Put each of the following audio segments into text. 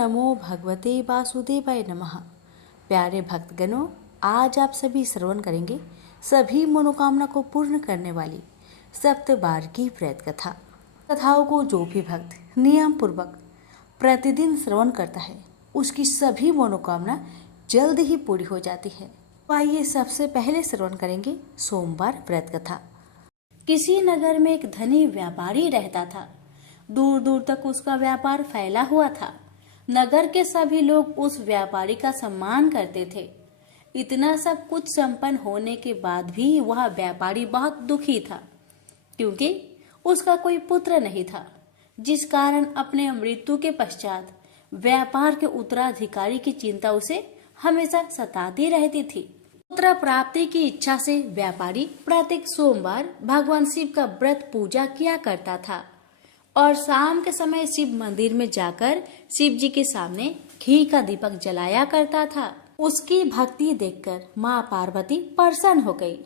नमो भगवते वासुदेवाय नमः। प्यारे भक्तगणों, आज आप सभी श्रवण करेंगे सभी मनोकामना को पूर्ण करने वाली सप्तबार की प्रेत कथा। कथाओं को जो भी भक्त नियम पूर्वक प्रतिदिन श्रवण करता है उसकी सभी मनोकामना जल्द ही पूरी हो जाती है। तो आइए सबसे पहले श्रवण करेंगे सोमवार व्रत कथा। किसी नगर में एक धनी व्यापारी रहता था। दूर दूर तक उसका व्यापार फैला हुआ था। नगर के सभी लोग उस व्यापारी का सम्मान करते थे। इतना सब कुछ संपन्न होने के बाद भी वह व्यापारी बहुत दुखी था, क्योंकि उसका कोई पुत्र नहीं था, जिस कारण अपने मृत्यु के पश्चात व्यापार के उत्तराधिकारी की चिंता उसे हमेशा सताती रहती थी। पुत्र प्राप्ति की इच्छा से व्यापारी प्रत्येक सोमवार भगवान शिव का व्रत पूजा किया करता था और शाम के समय शिव मंदिर में जाकर शिव जी के सामने घी का दीपक जलाया करता था। उसकी भक्ति देखकर माँ पार्वती प्रसन्न हो गई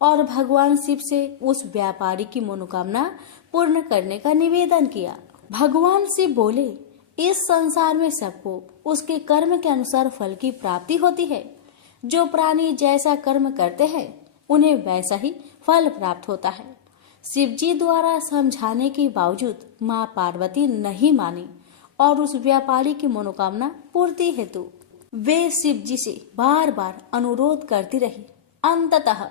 और भगवान शिव से उस व्यापारी की मनोकामना पूर्ण करने का निवेदन किया। भगवान शिव बोले, इस संसार में सबको उसके कर्म के अनुसार फल की प्राप्ति होती है। जो प्राणी जैसा कर्म करते हैं उन्हें वैसा ही फल प्राप्त होता है। शिव जी द्वारा समझाने के बावजूद माँ पार्वती नहीं मानी और उस व्यापारी की मनोकामना पूर्ति हेतु वे शिव जी से बार बार अनुरोध करती रही। अंततः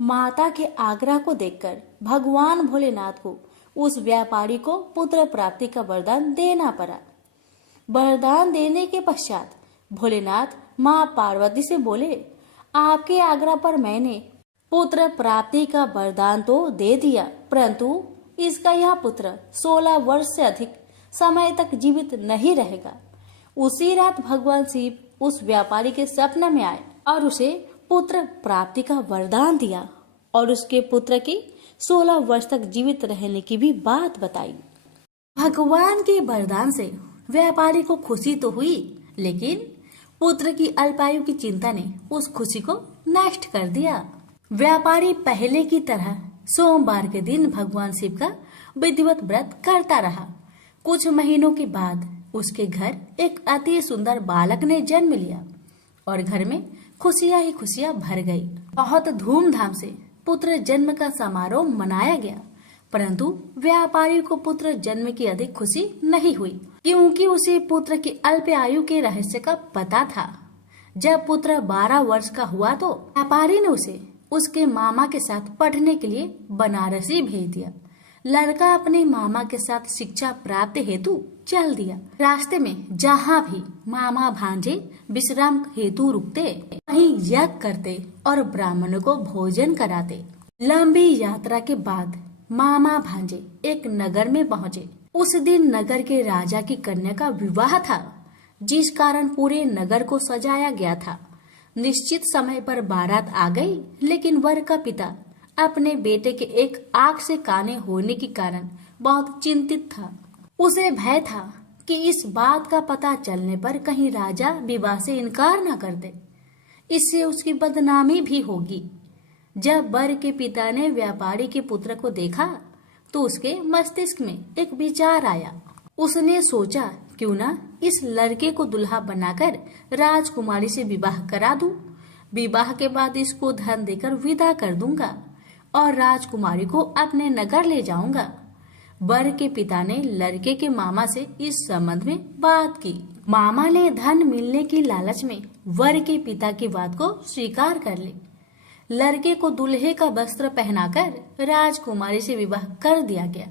माता के आग्रह को देखकर भगवान भोलेनाथ को उस व्यापारी को पुत्र प्राप्ति का वरदान देना पड़ा। वरदान देने के पश्चात भोलेनाथ माँ पार्वती से बोले, आपके आग्रह पर मैंने पुत्र प्राप्ति का वरदान तो दे दिया, परंतु इसका यह पुत्र 16 वर्ष से अधिक समय तक जीवित नहीं रहेगा। उसी रात भगवान शिव उस व्यापारी के सपने में आए और उसे पुत्र प्राप्ति का वरदान दिया और उसके पुत्र की 16 वर्ष तक जीवित रहने की भी बात बताई। भगवान के वरदान से व्यापारी को खुशी तो हुई, लेकिन पुत्र की अल्पायु की चिंता ने उस खुशी को नष्ट कर दिया। व्यापारी पहले की तरह सोमवार के दिन भगवान शिव का विधिवत व्रत करता रहा। कुछ महीनों के बाद उसके घर एक अति सुंदर बालक ने जन्म लिया और घर में खुशियां ही खुशियां भर गई। बहुत धूमधाम से पुत्र जन्म का समारोह मनाया गया, परंतु व्यापारी को पुत्र जन्म की अधिक खुशी नहीं हुई, क्योंकि उसे पुत्र की अल्प आयु के रहस्य का पता था। जब पुत्र 12 वर्ष का हुआ तो व्यापारी ने उसे उसके मामा के साथ पढ़ने के लिए बनारसी भेज दिया। लड़का अपने मामा के साथ शिक्षा प्राप्त हेतु चल दिया। रास्ते में जहाँ भी मामा भांजे विश्राम हेतु रुकते, वहीं यज्ञ करते और ब्राह्मणों को भोजन कराते। लंबी यात्रा के बाद मामा भांजे एक नगर में पहुँचे। उस दिन नगर के राजा की कन्या का विवाह था, जिस कारण पूरे नगर को सजाया गया था। निश्चित समय पर बारात आ गई, लेकिन वर का पिता अपने बेटे के एक आंख से काने होने के कारण बहुत चिंतित था। उसे भय था कि इस बात का पता चलने पर कहीं राजा विवाह से इनकार न कर दे, इससे उसकी बदनामी भी होगी। जब वर के पिता ने व्यापारी के पुत्र को देखा तो उसके मस्तिष्क में एक विचार आया। उसने सोचा, क्यों ना इस लड़के को दुल्हा बनाकर राजकुमारी से विवाह करा दूं। विवाह के बाद इसको धन देकर विदा कर दूंगा और राजकुमारी को अपने नगर ले जाऊंगा। वर के पिता ने लड़के के मामा से इस संबंध में बात की। मामा ने धन मिलने की लालच में वर के पिता की बात को स्वीकार कर ली। लड़के को दूल्हे का वस्त्र पहनाकर राजकुमारी से विवाह कर दिया गया।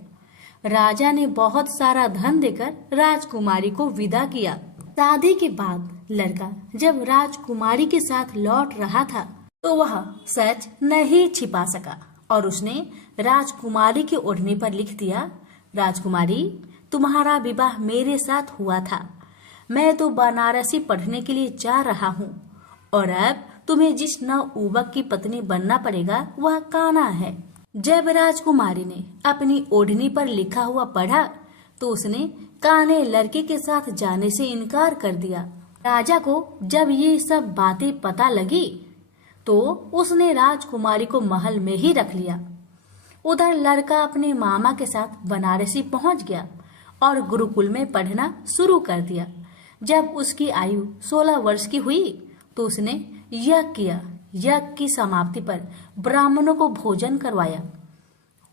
राजा ने बहुत सारा धन देकर राजकुमारी को विदा किया। शादी के बाद लड़का जब राजकुमारी के साथ लौट रहा था तो वह सच नहीं छिपा सका और उसने राजकुमारी की ओढ़नी पर लिख दिया, राजकुमारी, तुम्हारा विवाह मेरे साथ हुआ था। मैं तो बनारसी पढ़ने के लिए जा रहा हूँ और अब तुम्हें जिस नवयुवक की पत्नी बनना पड़ेगा वह कान्हा है। जब राजकुमारी ने अपनी ओढ़नी पर लिखा हुआ पढ़ा तो उसने कान्हे लड़के के साथ जाने से इनकार कर दिया। राजा को जब ये सब बातें पता लगी तो उसने राजकुमारी को महल में ही रख लिया। उधर लड़का अपने मामा के साथ बनारसी पहुंच गया और गुरुकुल में पढ़ना शुरू कर दिया। जब उसकी आयु 16 वर्ष की हुई तो उसने यज्ञ किया। यज्ञ की समाप्ति पर ब्राह्मणों को भोजन करवाया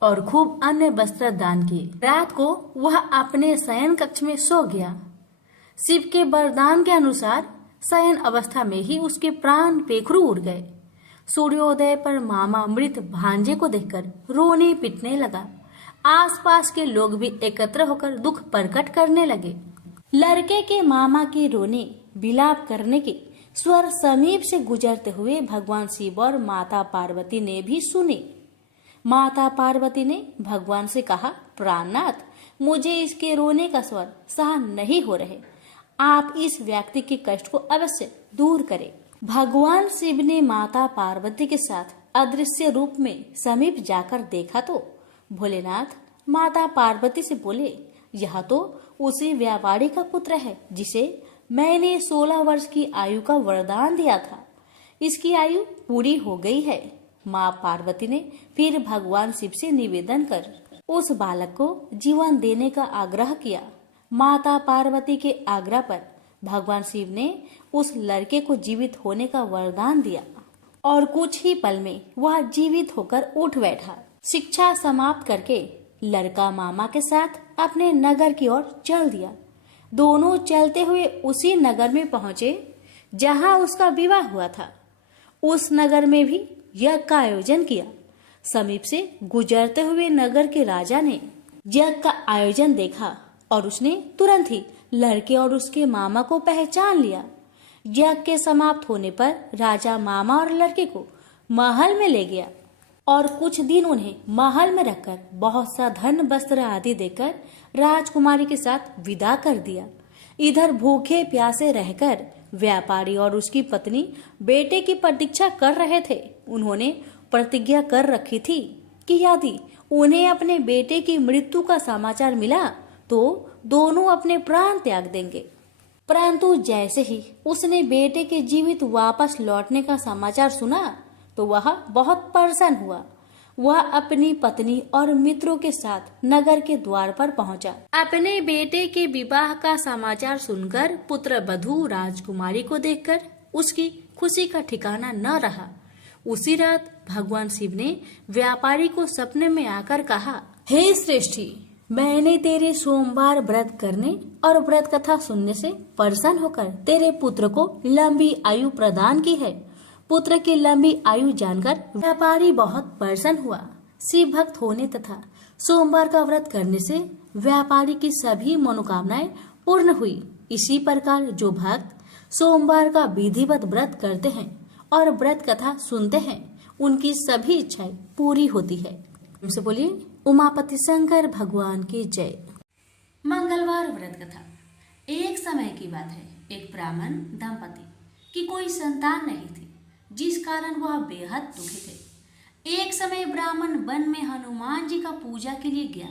और खूब अन्य वस्त्र दान किए। रात को वह अपने शयन कक्ष में सो गया। शिव के वरदान के अनुसार शयन अवस्था में ही उसके प्राण पेखरू उड़ गए। सूर्योदय पर मामा मृत भांजे को देखकर रोने पिटने लगा। आसपास के लोग भी एकत्र होकर दुख प्रकट करने लगे। लड़के के मामा के रोने विलाप करने के स्वर समीप से गुजरते हुए भगवान शिव और माता पार्वती ने भी सुने। माता पार्वती ने भगवान से कहा, प्राणनाथ, मुझे इसके रोने का स्वर सहन नहीं हो रहे, आप इस व्यक्ति के कष्ट को अवश्य दूर करें। भगवान शिव ने माता पार्वती के साथ अदृश्य रूप में समीप जाकर देखा तो भोलेनाथ माता पार्वती से बोले, यह तो उसी व्यापारी का पुत्र है जिसे मैंने 16 वर्ष की आयु का वरदान दिया था। इसकी आयु पूरी हो गई है। माँ पार्वती ने फिर भगवान शिव से निवेदन कर उस बालक को जीवन देने का आग्रह किया। माता पार्वती के आग्रह पर भगवान शिव ने उस लड़के को जीवित होने का वरदान दिया और कुछ ही पल में वह जीवित होकर उठ बैठा। शिक्षा समाप्त करके लड़का मामा के साथ अपने नगर की ओर चल दिया। दोनों चलते हुए उसी नगर में पहुंचे जहां उसका विवाह हुआ था। उस नगर में भी यज्ञ का आयोजन किया। समीप से गुजरते हुए नगर के राजा ने यज्ञ का आयोजन देखा और उसने तुरंत ही लड़के और उसके मामा को पहचान लिया। यज्ञ के समाप्त होने पर राजा मामा और लड़के को महल में ले गया और कुछ दिन उन्हें महल में रखकर बहुत सा धन वस्त्र आदि देकर राजकुमारी के साथ विदा कर दिया। इधर भूखे प्यासे रहकर व्यापारी और उसकी पत्नी बेटे की प्रतीक्षा कर रहे थे। उन्होंने प्रतिज्ञा कर रखी थी कि यदि उन्हें अपने बेटे की मृत्यु का समाचार मिला तो दोनों अपने प्राण त्याग देंगे। परंतु जैसे ही उसने बेटे के जीवित वापस लौटने का समाचार सुना तो वह बहुत परेशान हुआ। वह अपनी पत्नी और मित्रों के साथ नगर के द्वार पर पहुंचा। अपने बेटे के विवाह का समाचार सुनकर पुत्र वधू राजकुमारी को देखकर उसकी खुशी का ठिकाना न रहा। उसी रात भगवान शिव ने व्यापारी को सपने में आकर कहा, हे श्रेष्ठी, मैंने तेरे सोमवार व्रत करने और व्रत कथा सुनने से प्रसन्न होकर तेरे पुत्र को लंबी आयु प्रदान की है। पुत्र की लंबी आयु जानकर व्यापारी बहुत प्रसन्न हुआ। शिव भक्त होने तथा सोमवार का व्रत करने से व्यापारी की सभी मनोकामनाएं पूर्ण हुई। इसी प्रकार जो भक्त सोमवार का विधिवत व्रत करते हैं और व्रत कथा सुनते हैं उनकी सभी इच्छाएं पूरी होती है। हमसे बोलिए उमापति शंकर भगवान की जय। मंगलवार व्रत कथा। एक समय की बात है, एक ब्राह्मण दंपति की कोई संतान नहीं थी, जिस कारण वह बेहद दुखी थे। एक समय ब्राह्मण वन में हनुमान जी का पूजा के लिए गया।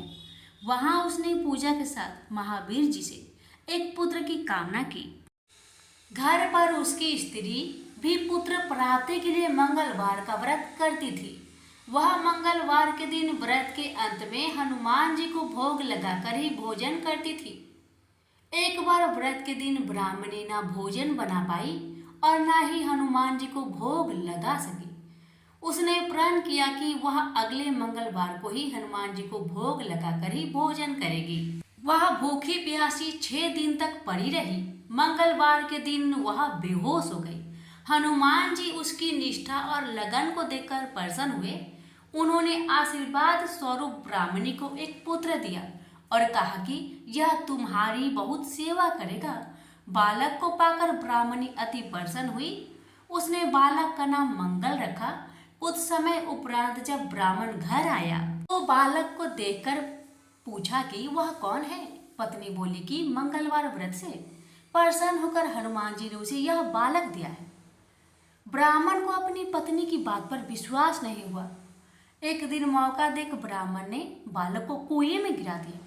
वहां उसने पूजा के साथ महावीर जी से एक पुत्र की कामना की। घर पर उसकी स्त्री भी पुत्र प्राप्ति के लिए मंगलवार का व्रत करती थी। वह मंगलवार के दिन व्रत के अंत में हनुमान जी को भोग लगाकर ही भोजन करती थी। एक बार व्रत के दिन ब्राह्मणी ना भोजन बना पाई और ना ही हनुमान जी को भोग लगा सकी। उसने प्रण किया कि वह अगले मंगलवार को ही हनुमान जी को भोग लगाकर ही भोजन करेगी। वह भूखी प्यासी 6 दिन तक पड़ी रही। मंगलवार के दिन वह बेहोश हो गई। हनुमान जी उसकी निष्ठा और लगन को देखकर प्रसन्न हुए। उन्होंने आशीर्वाद स्वरूप ब्राह्मणी को एक पुत्र दिया और कहा कि यह तुम्हारी बहुत सेवा करेगा। बालक को पाकर ब्राह्मणी अति प्रसन्न हुई। उसने बालक का नाम मंगल रखा। कुछ समय उपरांत जब ब्राह्मण घर आया तो बालक को देखकर पूछा कि वह कौन है। पत्नी बोली कि मंगलवार व्रत से प्रसन्न होकर हनुमान जी ने उसे यह बालक दिया है। ब्राह्मण को अपनी पत्नी की बात पर विश्वास नहीं हुआ। एक दिन मौका देख ब्राह्मण ने बालक को कुएं में गिरा दिया।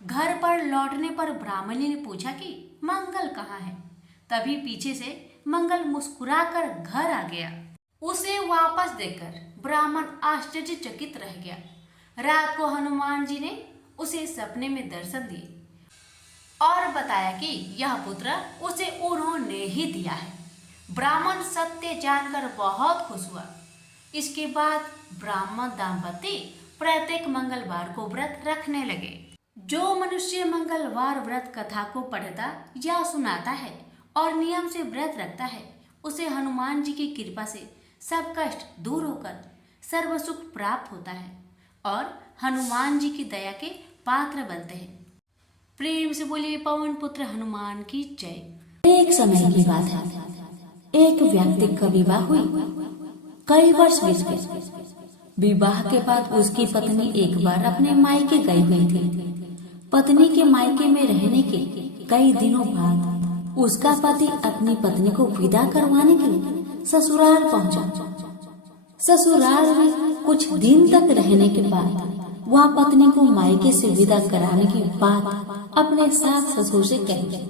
घर पर लौटने पर ब्राह्मणी ने पूछा कि मंगल कहाँ है। तभी पीछे से मंगल मुस्कुराकर घर आ गया। उसे वापस देखकर ब्राह्मण आश्चर्यचकित रह गया। रात को हनुमान जी ने उसे सपने में दर्शन दिए। और बताया कि यह पुत्र उसे उन्होंने ही दिया है। ब्राह्मण सत्य जानकर बहुत खुश हुआ। इसके बाद ब्राह्मण दंपति प्रत्येक मंगलवार को व्रत रखने लगे। जो मनुष्य मंगलवार व्रत कथा को पढ़ता या सुनाता है और नियम से व्रत रखता है, उसे हनुमान जी की कृपा से सब कष्ट दूर होकर सर्व सुख प्राप्त होता है और हनुमान जी की दया के पात्र बनते हैं। प्रेम से बोलिए पवन पुत्र हनुमान की जय। एक समय की बात है, एक व्यक्ति का विवाह हुई। कई वर्ष बीत गए। विवाह के बाद उसकी पत्नी एक बार अपने मायके गई हुई थी। पत्नी के मायके में रहने के कई दिनों बाद उसका पति अपनी पत्नी को विदा करवाने के लिए ससुराल पहुंचा। ससुराल में कुछ दिन तक रहने के बाद वह पत्नी को मायके से विदा कराने की बात अपने सास ससुर से कही।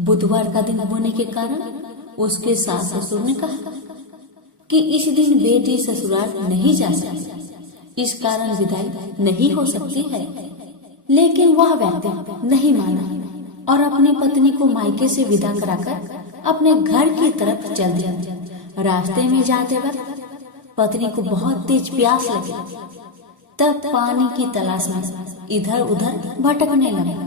बुधवार का दिन होने के कारण उसके सास ससुर ने कहा कि इस दिन बेटी ससुराल नहीं जा सकती, इस कारण विदाई नहीं हो सकती है। लेकिन वह व्यक्ति नहीं माना और अपनी पत्नी को मायके से विदा कराकर अपने घर की तरफ चल दिया। रास्ते में जाते वक्त पत्नी को बहुत तेज प्यास लगी। तब पानी की तलाश में इधर उधर भटकने लगा।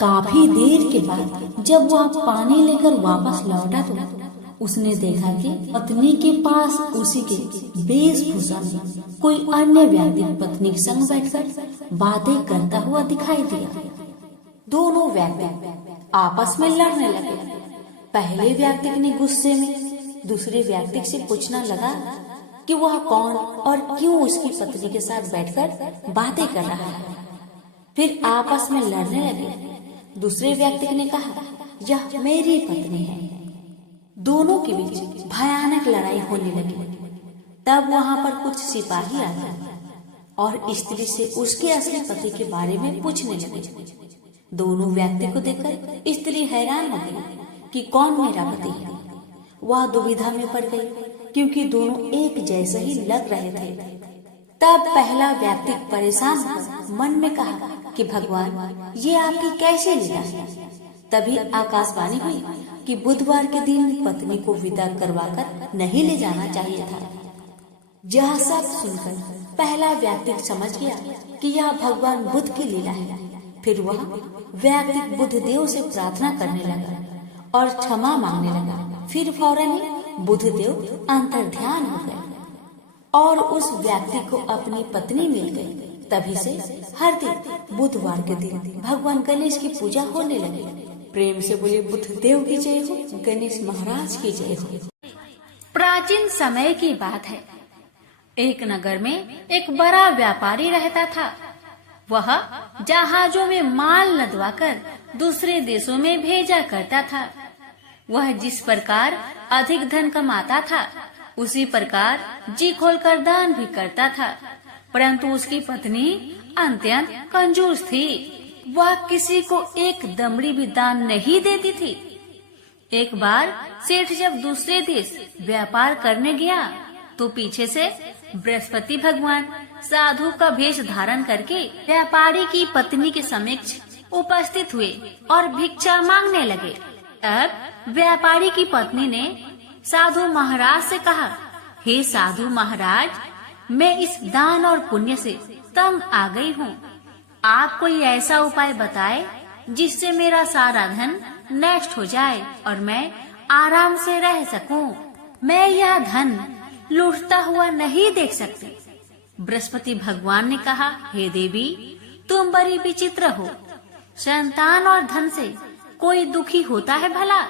काफी देर के बाद जब वह पानी लेकर वापस लौटा तो उसने देखा कि पत्नी के पास उसी के वेशभूषा में कोई अन्य व्यक्ति पत्नी के संग बैठकर बातें करता हुआ दिखाई दिया। दोनों व्यक्ति आपस में लड़ने लगे। पहले व्यक्ति ने गुस्से में दूसरे व्यक्ति से पूछना लगा कि वह कौन और क्यों उसकी पत्नी के साथ बैठकर बातें कर रहा है। फिर आपस में लड़ने लगे। दूसरे व्यक्ति ने कहा, यह मेरी पत्नी है। दोनों के बीच भयानक लड़ाई होने लगी। तब वहां पर कुछ सिपाही आ गए और स्त्री से उसके असली पति के बारे में पूछने लगे। दोनों व्यक्ति को देखकर स्त्री हैरान हो गई कि कौन मेरा पति है। वह दुविधा में पड़ गई क्योंकि दोनों एक जैसे ही लग रहे थे। तब पहला व्यक्ति परेशान होकर मन में कहा कि भगवान, ये आपकी कैसे लीला है। तभी आकाशवाणी हुई कि बुधवार के दिन पत्नी को विदा करवाकर नहीं ले जाना चाहिए था। यह सब सुनकर पहला व्यक्ति समझ गया कि यह भगवान बुद्ध की लीला है। फिर वह व्यक्ति बुद्धदेव से प्रार्थना करने लगा और क्षमा मांगने लगा। फिर फौरन ही बुद्धदेव अंतर्ध्यान हो गए और उस व्यक्ति को अपनी पत्नी मिल गई। तभी से हर दिन बुधवार के दिन भगवान गणेश की पूजा होने लगी। प्रेम से बोले बुद्धदेव की जय हो, गणेश महाराज की जय हो। प्राचीन समय की बात है। एक नगर में एक बड़ा व्यापारी रहता था। वह जहाजों में माल लदवाकर दूसरे देशों में भेजा करता था। वह जिस प्रकार अधिक धन कमाता था, उसी प्रकार जी खोलकर दान भी करता था। परंतु उसकी पत्नी अत्यंत कंजूस थी। वह किसी को एक दमड़ी भी दान नहीं देती थी। एक बार सेठ जब दूसरे देश व्यापार करने गया तो पीछे से बृहस्पति भगवान साधु का वेश धारण करके व्यापारी की पत्नी के समक्ष उपस्थित हुए और भिक्षा मांगने लगे। तब व्यापारी की पत्नी ने साधु महाराज से कहा, हे साधु महाराज, मैं इस दान और पुण्य से तंग आ गई हूँ। आप कोई ऐसा उपाय बताए जिससे मेरा सारा धन नष्ट हो जाए और मैं आराम से रह सकूं। मैं यह धन लूटता हुआ नहीं देख सकती। बृहस्पति भगवान ने कहा, हे देवी, तुम बड़ी विचित्र हो। संतान और धन से कोई दुखी होता है भला?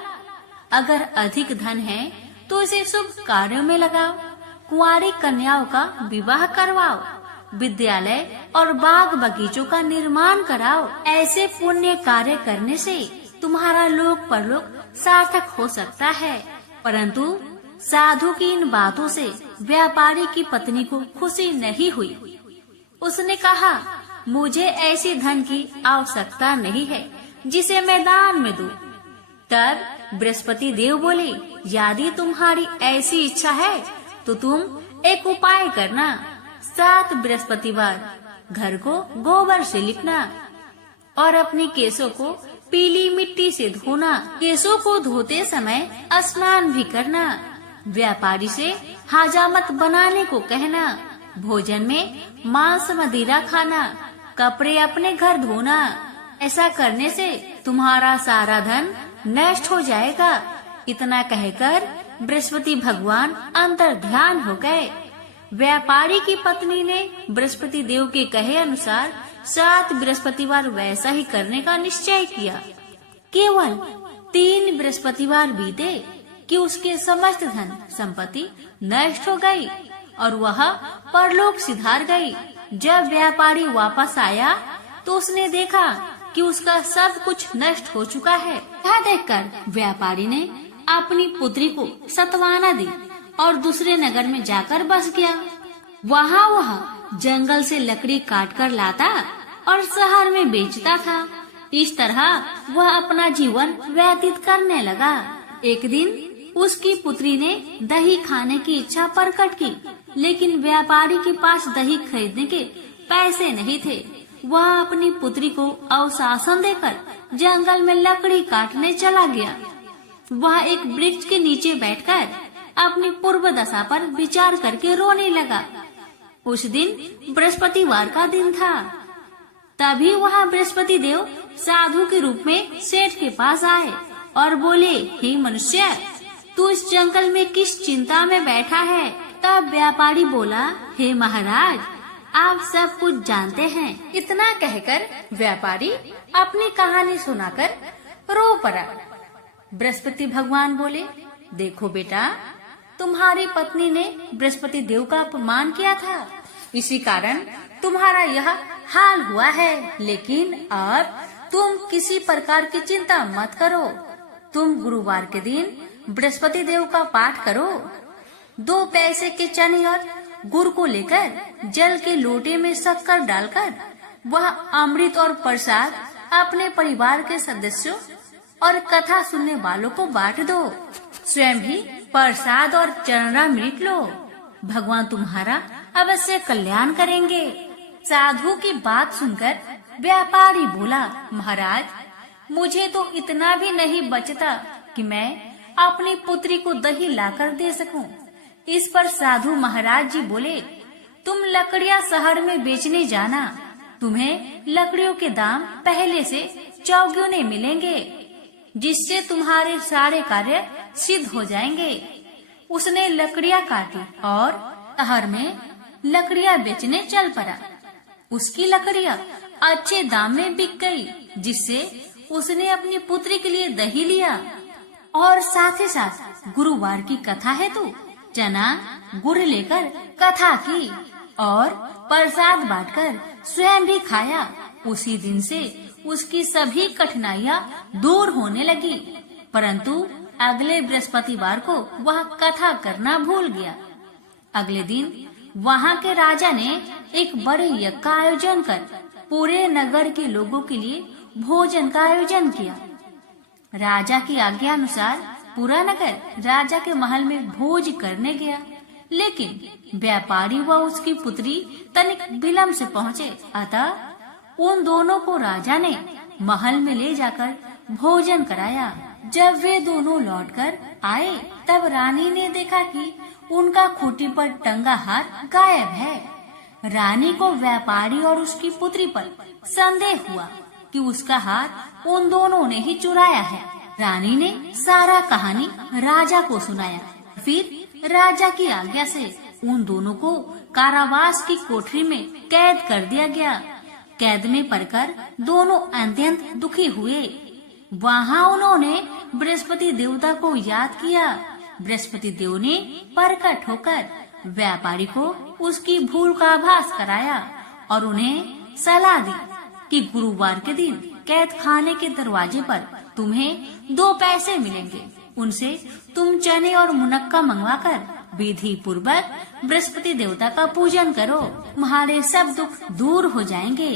अगर अधिक धन है तो इसे शुभ कार्यों में लगाओ। कुंवारी कन्याओं का विवाह करवाओ। विद्यालय और बाग बगीचों का निर्माण कराओ। ऐसे पुण्य कार्य करने से तुम्हारा लोक परलोक सार्थक हो सकता है। परंतु साधु की इन बातों से व्यापारी की पत्नी को खुशी नहीं हुई। उसने कहा, मुझे ऐसी धन की आवश्यकता नहीं है जिसे मैं दान में दूं। तब बृहस्पति देव बोले, यदि तुम्हारी ऐसी इच्छा है तो तुम एक उपाय करना। 7 बृहस्पतिवार घर को गोबर से लिपना और अपने केशों को पीली मिट्टी से धोना, केसों को धोते समय स्नान भी करना, व्यापारी से हजामत बनाने को कहना, भोजन में मांस मदिरा खाना, कपड़े अपने घर धोना। ऐसा करने से तुम्हारा सारा धन नष्ट हो जाएगा। इतना कहकर बृहस्पति भगवान अंतर ध्यान हो गए। व्यापारी की पत्नी ने बृहस्पति देव के कहे अनुसार 7 बृहस्पतिवार वैसा ही करने का निश्चय किया। केवल 3 बृहस्पतिवार बीते कि उसके समस्त धन संपत्ति नष्ट हो गई और वह परलोक सिधार गई। जब व्यापारी वापस आया तो उसने देखा कि उसका सब कुछ नष्ट हो चुका है। यह देखकर व्यापारी ने अपनी पुत्री को सत्वाना दी और दूसरे नगर में जाकर बस गया। वहाँ वह जंगल से लकड़ी काट कर लाता और शहर में बेचता था। इस तरह वह अपना जीवन व्यतीत करने लगा। एक दिन उसकी पुत्री ने दही खाने की इच्छा प्रकट की, लेकिन व्यापारी के पास दही खरीदने के पैसे नहीं थे। वह अपनी पुत्री को अवशासन देकर जंगल में लकड़ी काटने चला गया। वह एक वृक्ष के नीचे बैठकर अपनी पूर्व दशा पर विचार करके रोने लगा। उस दिन बृहस्पतिवार का दिन था। तभी वह बृहस्पति देव साधु के रूप में सेठ के पास आए और बोले, हे मनुष्य, तू इस जंगल में किस चिंता में बैठा है? तब व्यापारी बोला, हे महाराज, आप सब कुछ जानते हैं। इतना कहकर व्यापारी अपनी कहानी सुनाकर रो पड़ा। बृहस्पति भगवान बोले, देखो बेटा, तुम्हारी पत्नी ने बृहस्पति देव का अपमान किया था, इसी कारण तुम्हारा यह हाल हुआ है। लेकिन अब तुम किसी प्रकार की चिंता मत करो। तुम गुरुवार के दिन बृहस्पति देव का पाठ करो। 2 पैसे के चने और गुड़ को लेकर जल के लोटे में शक्कर डालकर वह अमृत और प्रसाद अपने परिवार के सदस्यों और कथा सुनने वालों को बांट दो। स्वयं भी प्रसाद और चरणामृत लो। भगवान तुम्हारा अवश्य कल्याण करेंगे। साधु की बात सुनकर व्यापारी बोला, महाराज, मुझे तो इतना भी नहीं बचता कि मैं अपनी पुत्री को दही लाकर दे सकूं। इस पर साधु महाराज जी बोले, तुम लकड़ियां शहर में बेचने जाना, तुम्हें लकड़ियों के दाम पहले से चौगुने मिलेंगे, जिससे तुम्हारे सारे कार्य सिद्ध हो जाएंगे। उसने लकड़ियां काटी और शहर में लकड़ियां बेचने चल पड़ा। उसकी लकड़ियां अच्छे दाम में बिक गई, जिससे उसने अपनी पुत्री के लिए दही लिया और साथ ही साथ गुरुवार की कथा हेतु चना गुड़ लेकर कथा की और प्रसाद बांटकर स्वयं भी खाया। उसी दिन से उसकी सभी कठिनाइयां दूर होने लगी, परंतु अगले बृहस्पतिवार को वह कथा करना भूल गया। अगले दिन वहाँ के राजा ने एक बड़े यज्ञ का आयोजन कर पूरे नगर के लोगों के लिए भोजन का आयोजन किया। राजा की आज्ञा अनुसार पूरा नगर राजा के महल में भोज करने गया, लेकिन व्यापारी व उसकी पुत्री तनिक विलंब से पहुँचे। अतः उन दोनों को राजा ने महल में ले जाकर भोजन कराया। जब वे दोनों लौटकर आए, तब रानी ने देखा कि उनका खूंटी पर टंगा हार गायब है। रानी को व्यापारी और उसकी पुत्री पर संदेह हुआ कि उसका हार उन दोनों ने ही चुराया है। रानी ने सारा कहानी राजा को सुनाया। फिर राजा की आज्ञा से उन दोनों को कारावास की कोठरी में कैद कर दिया गया। कैद में पड़कर दोनों अत्यंत दुखी हुए। वहाँ उन्होंने बृहस्पति देवता को याद किया। बृहस्पति देव ने प्रकट होकर व्यापारी को उसकी भूल का आभास कराया और उन्हें सलाह दी कि गुरुवार के दिन कैद खाने के दरवाजे पर तुम्हें 2 पैसे मिलेंगे। उनसे तुम चने और मुनक्का मंगवाकर विधि पूर्वक बृहस्पति देवता का पूजन करो, तुम्हारे सब दुख दूर हो जाएंगे।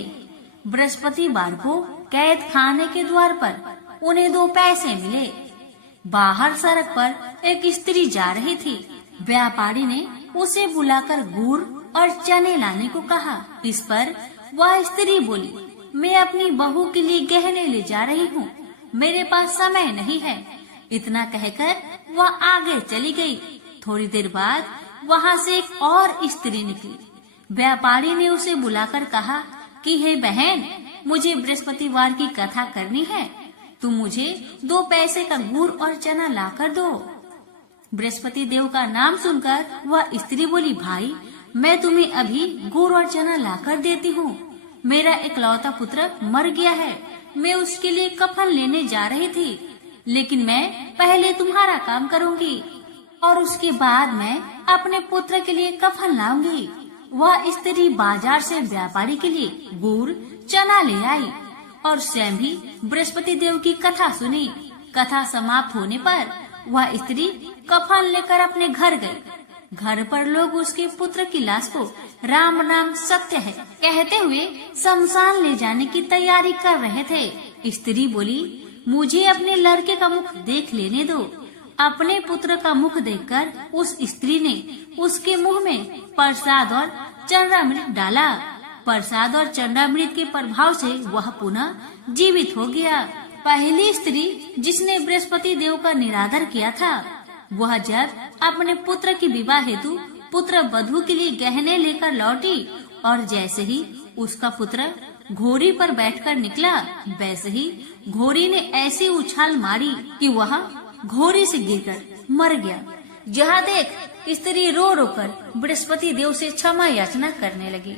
बृहस्पतिवार को कैद खाने के द्वार पर उन्हें 2 पैसे मिले। बाहर सड़क पर एक स्त्री जा रही थी। व्यापारी ने उसे बुलाकर गुड़ और चने लाने को कहा। इस पर वह स्त्री बोली, मैं अपनी बहू के लिए गहने ले जा रही हूँ, मेरे पास समय नहीं है। इतना कहकर वह आगे चली गई। थोड़ी देर बाद वहाँ से एक और स्त्री निकली। व्यापारी ने उसे बुलाकर कहा कि हे बहन, मुझे बृहस्पतिवार की कथा करनी है, तुम मुझे 2 पैसे का गुड़ और चना लाकर दो। बृहस्पति देव का नाम सुनकर वह स्त्री बोली, भाई मैं तुम्हें अभी गुड़ और चना लाकर देती हूँ। मेरा इकलौता पुत्र मर गया है, मैं उसके लिए कफन लेने जा रही थी, लेकिन मैं पहले तुम्हारा काम करूँगी और उसके बाद मैं अपने पुत्र के लिए कफन लाऊंगी। वह स्त्री बाजार से व्यापारी के लिए गुड़ चना ले आई और स्वयं भी बृहस्पति देव की कथा सुनी। कथा समाप्त होने पर वह स्त्री कफन लेकर अपने घर गई। घर पर लोग उसके पुत्र की लाश को राम नाम सत्य है कहते हुए शमशान ले जाने की तैयारी कर रहे थे। स्त्री बोली, मुझे अपने लड़के का मुख देख लेने दो। अपने पुत्र का मुख देखकर उस स्त्री ने उसके मुंह में प्रसाद और चंद्रामृत डाला। प्रसाद और चंद्रामृत के प्रभाव से वह पुनः जीवित हो गया। पहली स्त्री जिसने बृहस्पति देव का निरादर किया था, वह जब अपने पुत्र की विवाह हेतु पुत्र वधू के लिए गहने लेकर लौटी और जैसे ही उसका पुत्र घोड़ी पर बैठकर निकला, वैसे ही घोड़ी ने ऐसी उछाल मारी कि वह घोड़ी से गिरकर मर गया। जहाँ देख स्त्री रो रो कर बृहस्पति देव से क्षमा याचना करने लगी।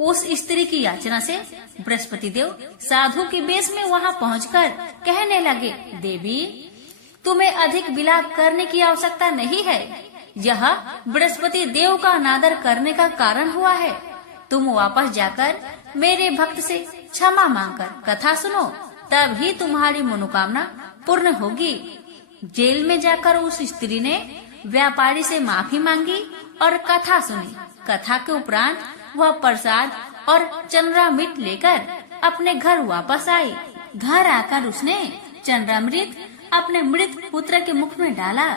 उस स्त्री की याचना से बृहस्पति देव साधु के वेश में वहाँ पहुंचकर कहने लगे, देवी तुम्हें अधिक विलाप करने की आवश्यकता नहीं है। यह बृहस्पति देव का अनादर करने का कारण हुआ है। तुम वापस जाकर मेरे भक्त से क्षमा मांगकर कथा सुनो, तब ही तुम्हारी मनोकामना पूर्ण होगी। जेल में जाकर उस स्त्री ने व्यापारी से माफी मांगी और कथा सुनी। कथा के उपरांत वह प्रसाद और चंद्रामृत लेकर अपने घर वापस आई। घर आकर उसने चंद्रामृत अपने मृत पुत्र के मुख में डाला।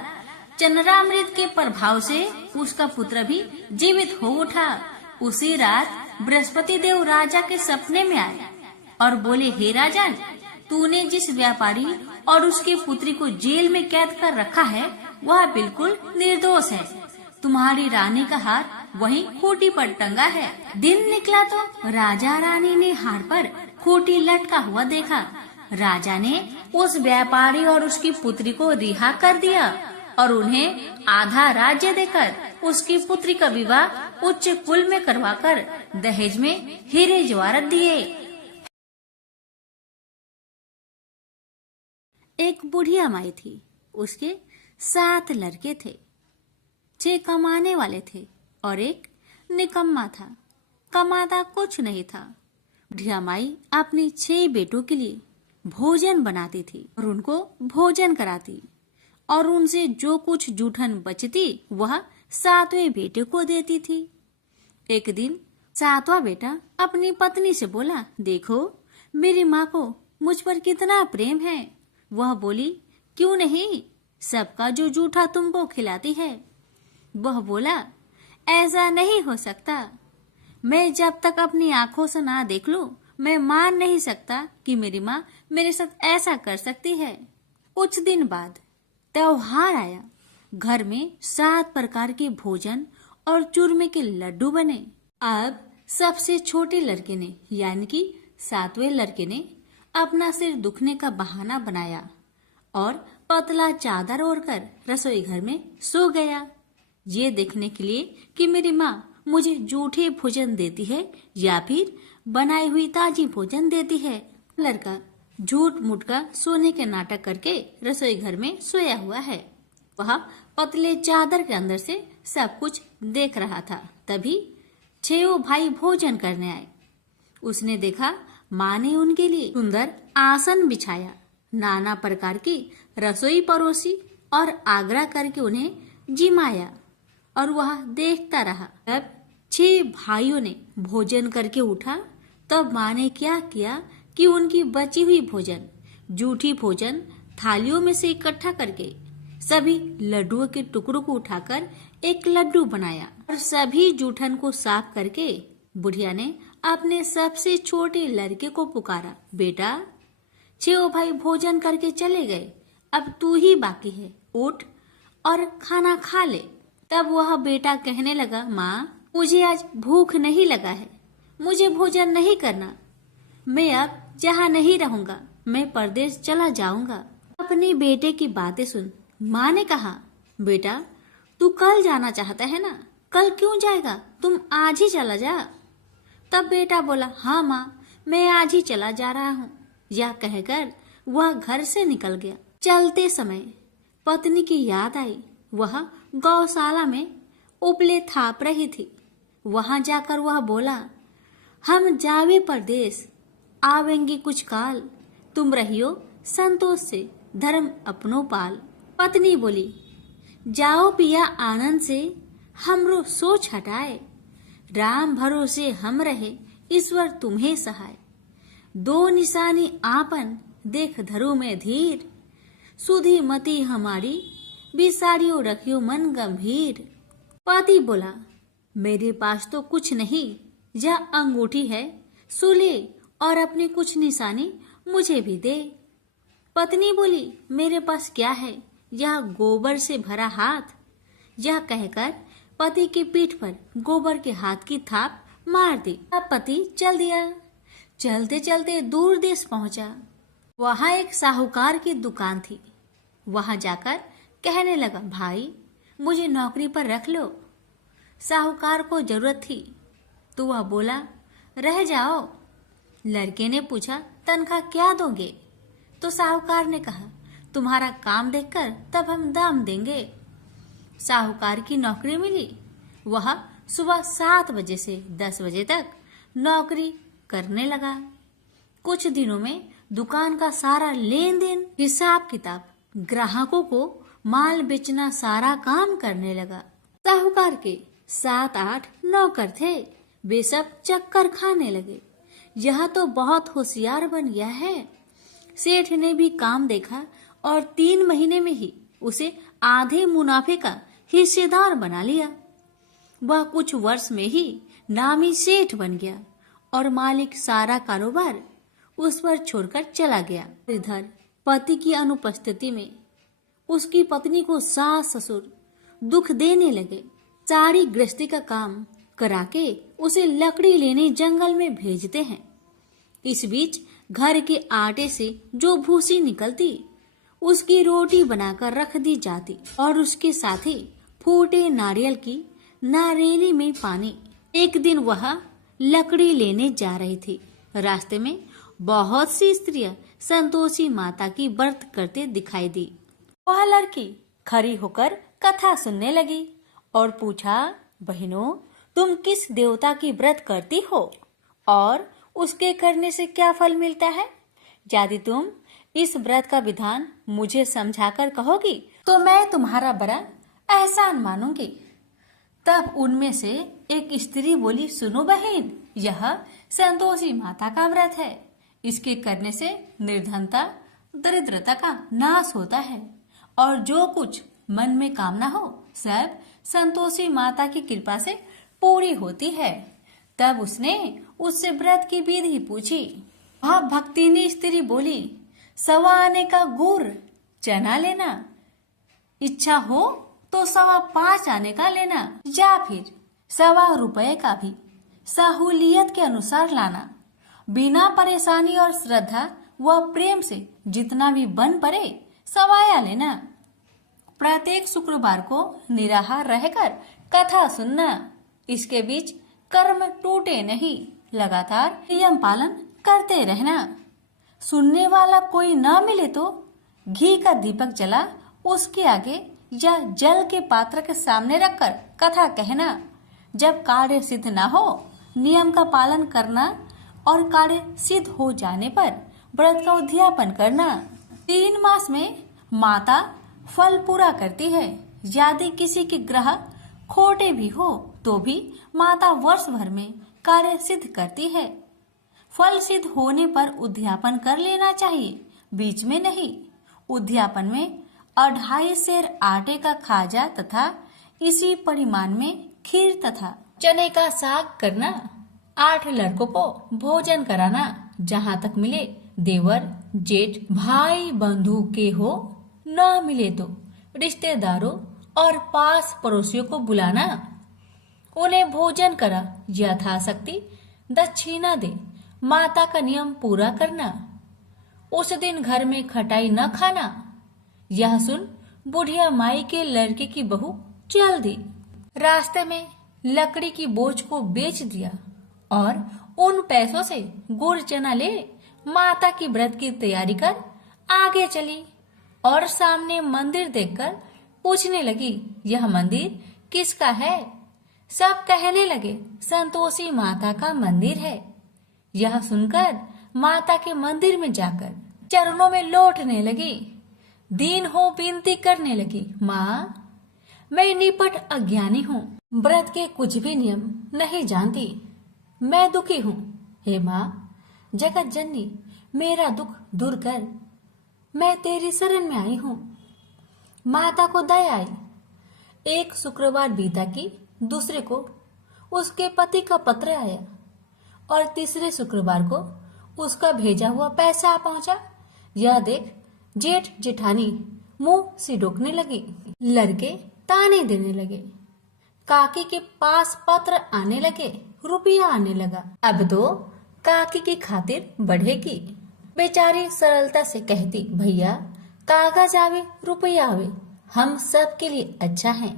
चंद्रामृत के प्रभाव से उसका पुत्र भी जीवित हो उठा। उसी रात बृहस्पति देव राजा के सपने में आए और बोले, हे राजन, तूने जिस व्यापारी और उसकी पुत्री को जेल में कैद कर रखा है वह बिल्कुल निर्दोष है। तुम्हारी रानी का हार वहीं खूंटी पर टंगा है। दिन निकला तो राजा रानी ने हार पर खूंटी लटका हुआ देखा। राजा ने उस व्यापारी और उसकी पुत्री को रिहा कर दिया और उन्हें आधा राज्य देकर उसकी पुत्री का विवाह उच्च कुल में करवाकर दहेज में हीरे जवाहरात दिए। एक बुढ़िया माई थी, उसके 7 लड़के थे। 6 कमाने वाले थे और एक निकम्मा था, कमाता कुछ नहीं था। बुढ़िया माई अपने 6 बेटों के लिए भोजन बनाती थी और उनको भोजन कराती और उनसे जो कुछ जूठन बचती वह 7वें बेटे को देती थी। एक दिन 7वां बेटा अपनी पत्नी से बोला, देखो मेरी माँ को मुझ पर कितना प्रेम है। वह बोली, क्यों नहीं, सबका जो जूठा तुमको खिलाती है। वह बोला, ऐसा नहीं हो सकता। मैं जब तक अपनी आंखों से ना देख लूं, मैं मान नहीं सकता कि मेरी माँ मेरे साथ ऐसा कर सकती है। कुछ दिन बाद त्योहार आया। घर में 7 प्रकार के भोजन और चूरमे के लड्डू बने। अब सबसे छोटे लड़के ने यानी कि 7वें लड़के ने अपना सिर दुखने का बहाना बनाया और पतला चादर ओढ़कर रसोई घर में सो गया, ये देखने के लिए कि मेरी माँ मुझे जूठे भोजन देती है या फिर बनाई हुई ताजी भोजन देती है। लड़का झूठ मूठ का सोने के नाटक करके रसोई घर में सोया हुआ है। वह पतले चादर के अंदर से सब कुछ देख रहा था। तभी 6 भाई भोजन करने आए। उसने देखा माँ ने उनके लिए सुंदर आसन बिछाया, नाना प्रकार की रसोई परोसी और आग्रह करके उन्हें जिमाया और वह देखता रहा। तब 6 भाइयों ने भोजन करके उठा। तब माँ ने क्या किया कि उनकी बची हुई भोजन, जूठी भोजन थालियों में से इकट्ठा करके सभी लड्डुओं के टुकड़ों को उठाकर एक लड्डू बनाया और सभी जूठन को साफ करके बुढ़िया ने अपने सबसे छोटे लड़के को पुकारा, बेटा 6 भाई भोजन करके चले गए, अब तू ही बाकी है, उठ और खाना खा ले। तब वह बेटा कहने लगा, माँ मुझे आज भूख नहीं लगा है, मुझे भोजन नहीं करना, मैं अब जहाँ नहीं रहूंगा, मैं परदेश चला जाऊंगा। अपने बेटे की बातें सुन माँ ने कहा, बेटा तू कल जाना चाहता है ना, कल क्यों जाएगा, तुम आज ही चला जा। तब बेटा बोला, हाँ माँ मैं आज ही चला जा रहा हूँ। यह कहकर वह घर से निकल गया। चलते समय पत्नी की याद आई, वह गौशाला में उपले थाप रही थी। वहां जाकर वह बोला, हम जावे परदेश, आवेंगे कुछ काल, तुम रहियो संतोष से, धर्म अपनो पाल। पत्नी बोली, जाओ पिया आनंद से, हमरो सोच हटाए, राम भरोसे हम रहे, ईश्वर तुम्हें सहाय। दो निशानी आपन, देख धरु में धीर, सुधी मती हमारी, बिसारियो रखियो मन गंभीर। पति बोला, मेरे पास तो कुछ नहीं, यह अंगूठी है, सुले और अपनी कुछ निशानी मुझे भी दे। पत्नी बोली, मेरे पास क्या है, यह गोबर से भरा हाथ। यह कहकर पति की पीठ पर गोबर के हाथ की थाप मार दी। अब पति चल दिया। चलते चलते दूर देश पहुंचा। वहां एक साहूकार की दुकान थी। वहां जाकर कहने लगा, भाई मुझे नौकरी पर रख लो। साहूकार को जरूरत थी तो वह बोला, रह जाओ। लड़के ने पूछा, तनख्वाह क्या दोगे? तो साहूकार ने कहा, तुम्हारा काम देखकर तब हम दाम देंगे। साहूकार की नौकरी मिली। वह सुबह 7 बजे से 10 बजे तक नौकरी करने लगा। कुछ दिनों में दुकान का सारा लेन देन, हिसाब किताब, ग्राहकों को माल बेचना, सारा काम करने लगा। साहूकार के 7-8 नौकर थे, वे सब चक्कर खाने लगे। यह तो बहुत होशियार बन गया है। सेठ ने भी काम देखा और 3 महीने में ही उसे आधे मुनाफे का हिस्सेदार बना लिया। वह कुछ वर्ष में ही नामी सेठ बन गया और मालिक सारा कारोबार उस पर छोड़कर चला गया। इधर पति की अनुपस्थिति में उसकी पत्नी को सास ससुर दुख देने लगे। सारी गृहस्थी का काम करा के उसे लकड़ी लेने जंगल में भेजते हैं। इस बीच घर के आटे से जो भूसी निकलती उसकी रोटी बनाकर रख दी जाती और उसके साथ ही फूटे नारियल की नारेली में पानी। एक दिन वह लकड़ी लेने जा रही थी। रास्ते में बहुत सी स्त्रियां संतोषी माता की व्रत करते दिखाई दी। वह लड़की खड़ी होकर कथा सुनने लगी और पूछा, बहनों तुम किस देवता की व्रत करती हो और उसके करने से क्या फल मिलता है? यदि तुम इस व्रत का विधान मुझे समझाकर कहोगी तो मैं तुम्हारा बड़ा एहसान मानूंगी। तब उनमें से एक स्त्री बोली, सुनो बहन, यह संतोषी माता का व्रत है। इसके करने से निर्धनता, दरिद्रता का नाश होता है और जो कुछ मन में कामना हो सब संतोषी माता की कृपा से पूरी होती है। तब उसने उससे व्रत की विधि पूछी। वह भक्तिनी स्त्री बोली, 1.25 आने का गुड़ चना लेना, इच्छा हो तो 5.25 आने का लेना या फिर 1.25 रुपए का भी सहूलियत के अनुसार लाना। बिना परेशानी और श्रद्धा व प्रेम से जितना भी बन पड़े 1.25 लेना। प्रत्येक शुक्रवार को निराहार रहकर कथा सुनना। इसके बीच कर्म टूटे नहीं, लगातार नियम पालन करते रहना। सुनने वाला कोई ना मिले तो घी का दीपक जला उसके आगे या जल के पात्र के सामने रखकर कथा कहना। जब कार्य सिद्ध ना हो नियम का पालन करना और कार्य सिद्ध हो जाने पर व्रत का उद्यापन करना। 3 मास में माता फल पूरा करती है। यदि किसी के ग्रह खोटे भी हो तो भी माता वर्ष भर में कार्य सिद्ध करती है। फल सिद्ध होने पर उद्यापन कर लेना चाहिए, बीच में नहीं। उद्यापन में 2.5 सेर आटे का खाजा तथा इसी परिमाण में खीर तथा चने का साग करना। 8 लड़कों को भोजन कराना, जहाँ तक मिले देवर जेठ भाई बंधु के हो, न मिले तो रिश्तेदारों और पास पड़ोसियों को बुलाना, उन्हें भोजन करा, यथाशक्ति दक्षिणा दे, माता का नियम पूरा करना, उस दिन घर में खटाई न खाना। यह सुन बुढ़िया माई के लड़के की बहू चल दी। रास्ते में लकड़ी की बोझ को बेच दिया और उन पैसों से गुड़ चना ले माता की व्रत की तैयारी कर आगे चली और सामने मंदिर देखकर पूछने लगी, यह मंदिर किसका है? सब कहने लगे, संतोषी माता का मंदिर है। यह सुनकर माता के मंदिर में जाकर चरणों में लौटने लगी, दीन हो विनती करने लगी, माँ मैं निपट अज्ञानी हूँ, व्रत के कुछ भी नियम नहीं जानती, मैं दुखी हूँ। हे माँ जगत जननी मेरा दुख दूर कर, मैं तेरी शरण में आई हूँ। माता को दया आई। एक शुक्रवार बीता कि दूसरे को उसके पति का पत्र आया और तीसरे शुक्रवार को उसका भेजा हुआ पैसा आ पहुंचा। यह देख जेठ जेठानी मुंह सिडोकने लगी, लड़के ताने देने लगे, काकी के पास पत्र आने लगे, रुपया आने लगा। अब तो काकी की खातिर बढ़ेगी। बेचारी सरलता से कहती, भैया कागज आवे रुपया आवे, हम सब के लिए अच्छा है।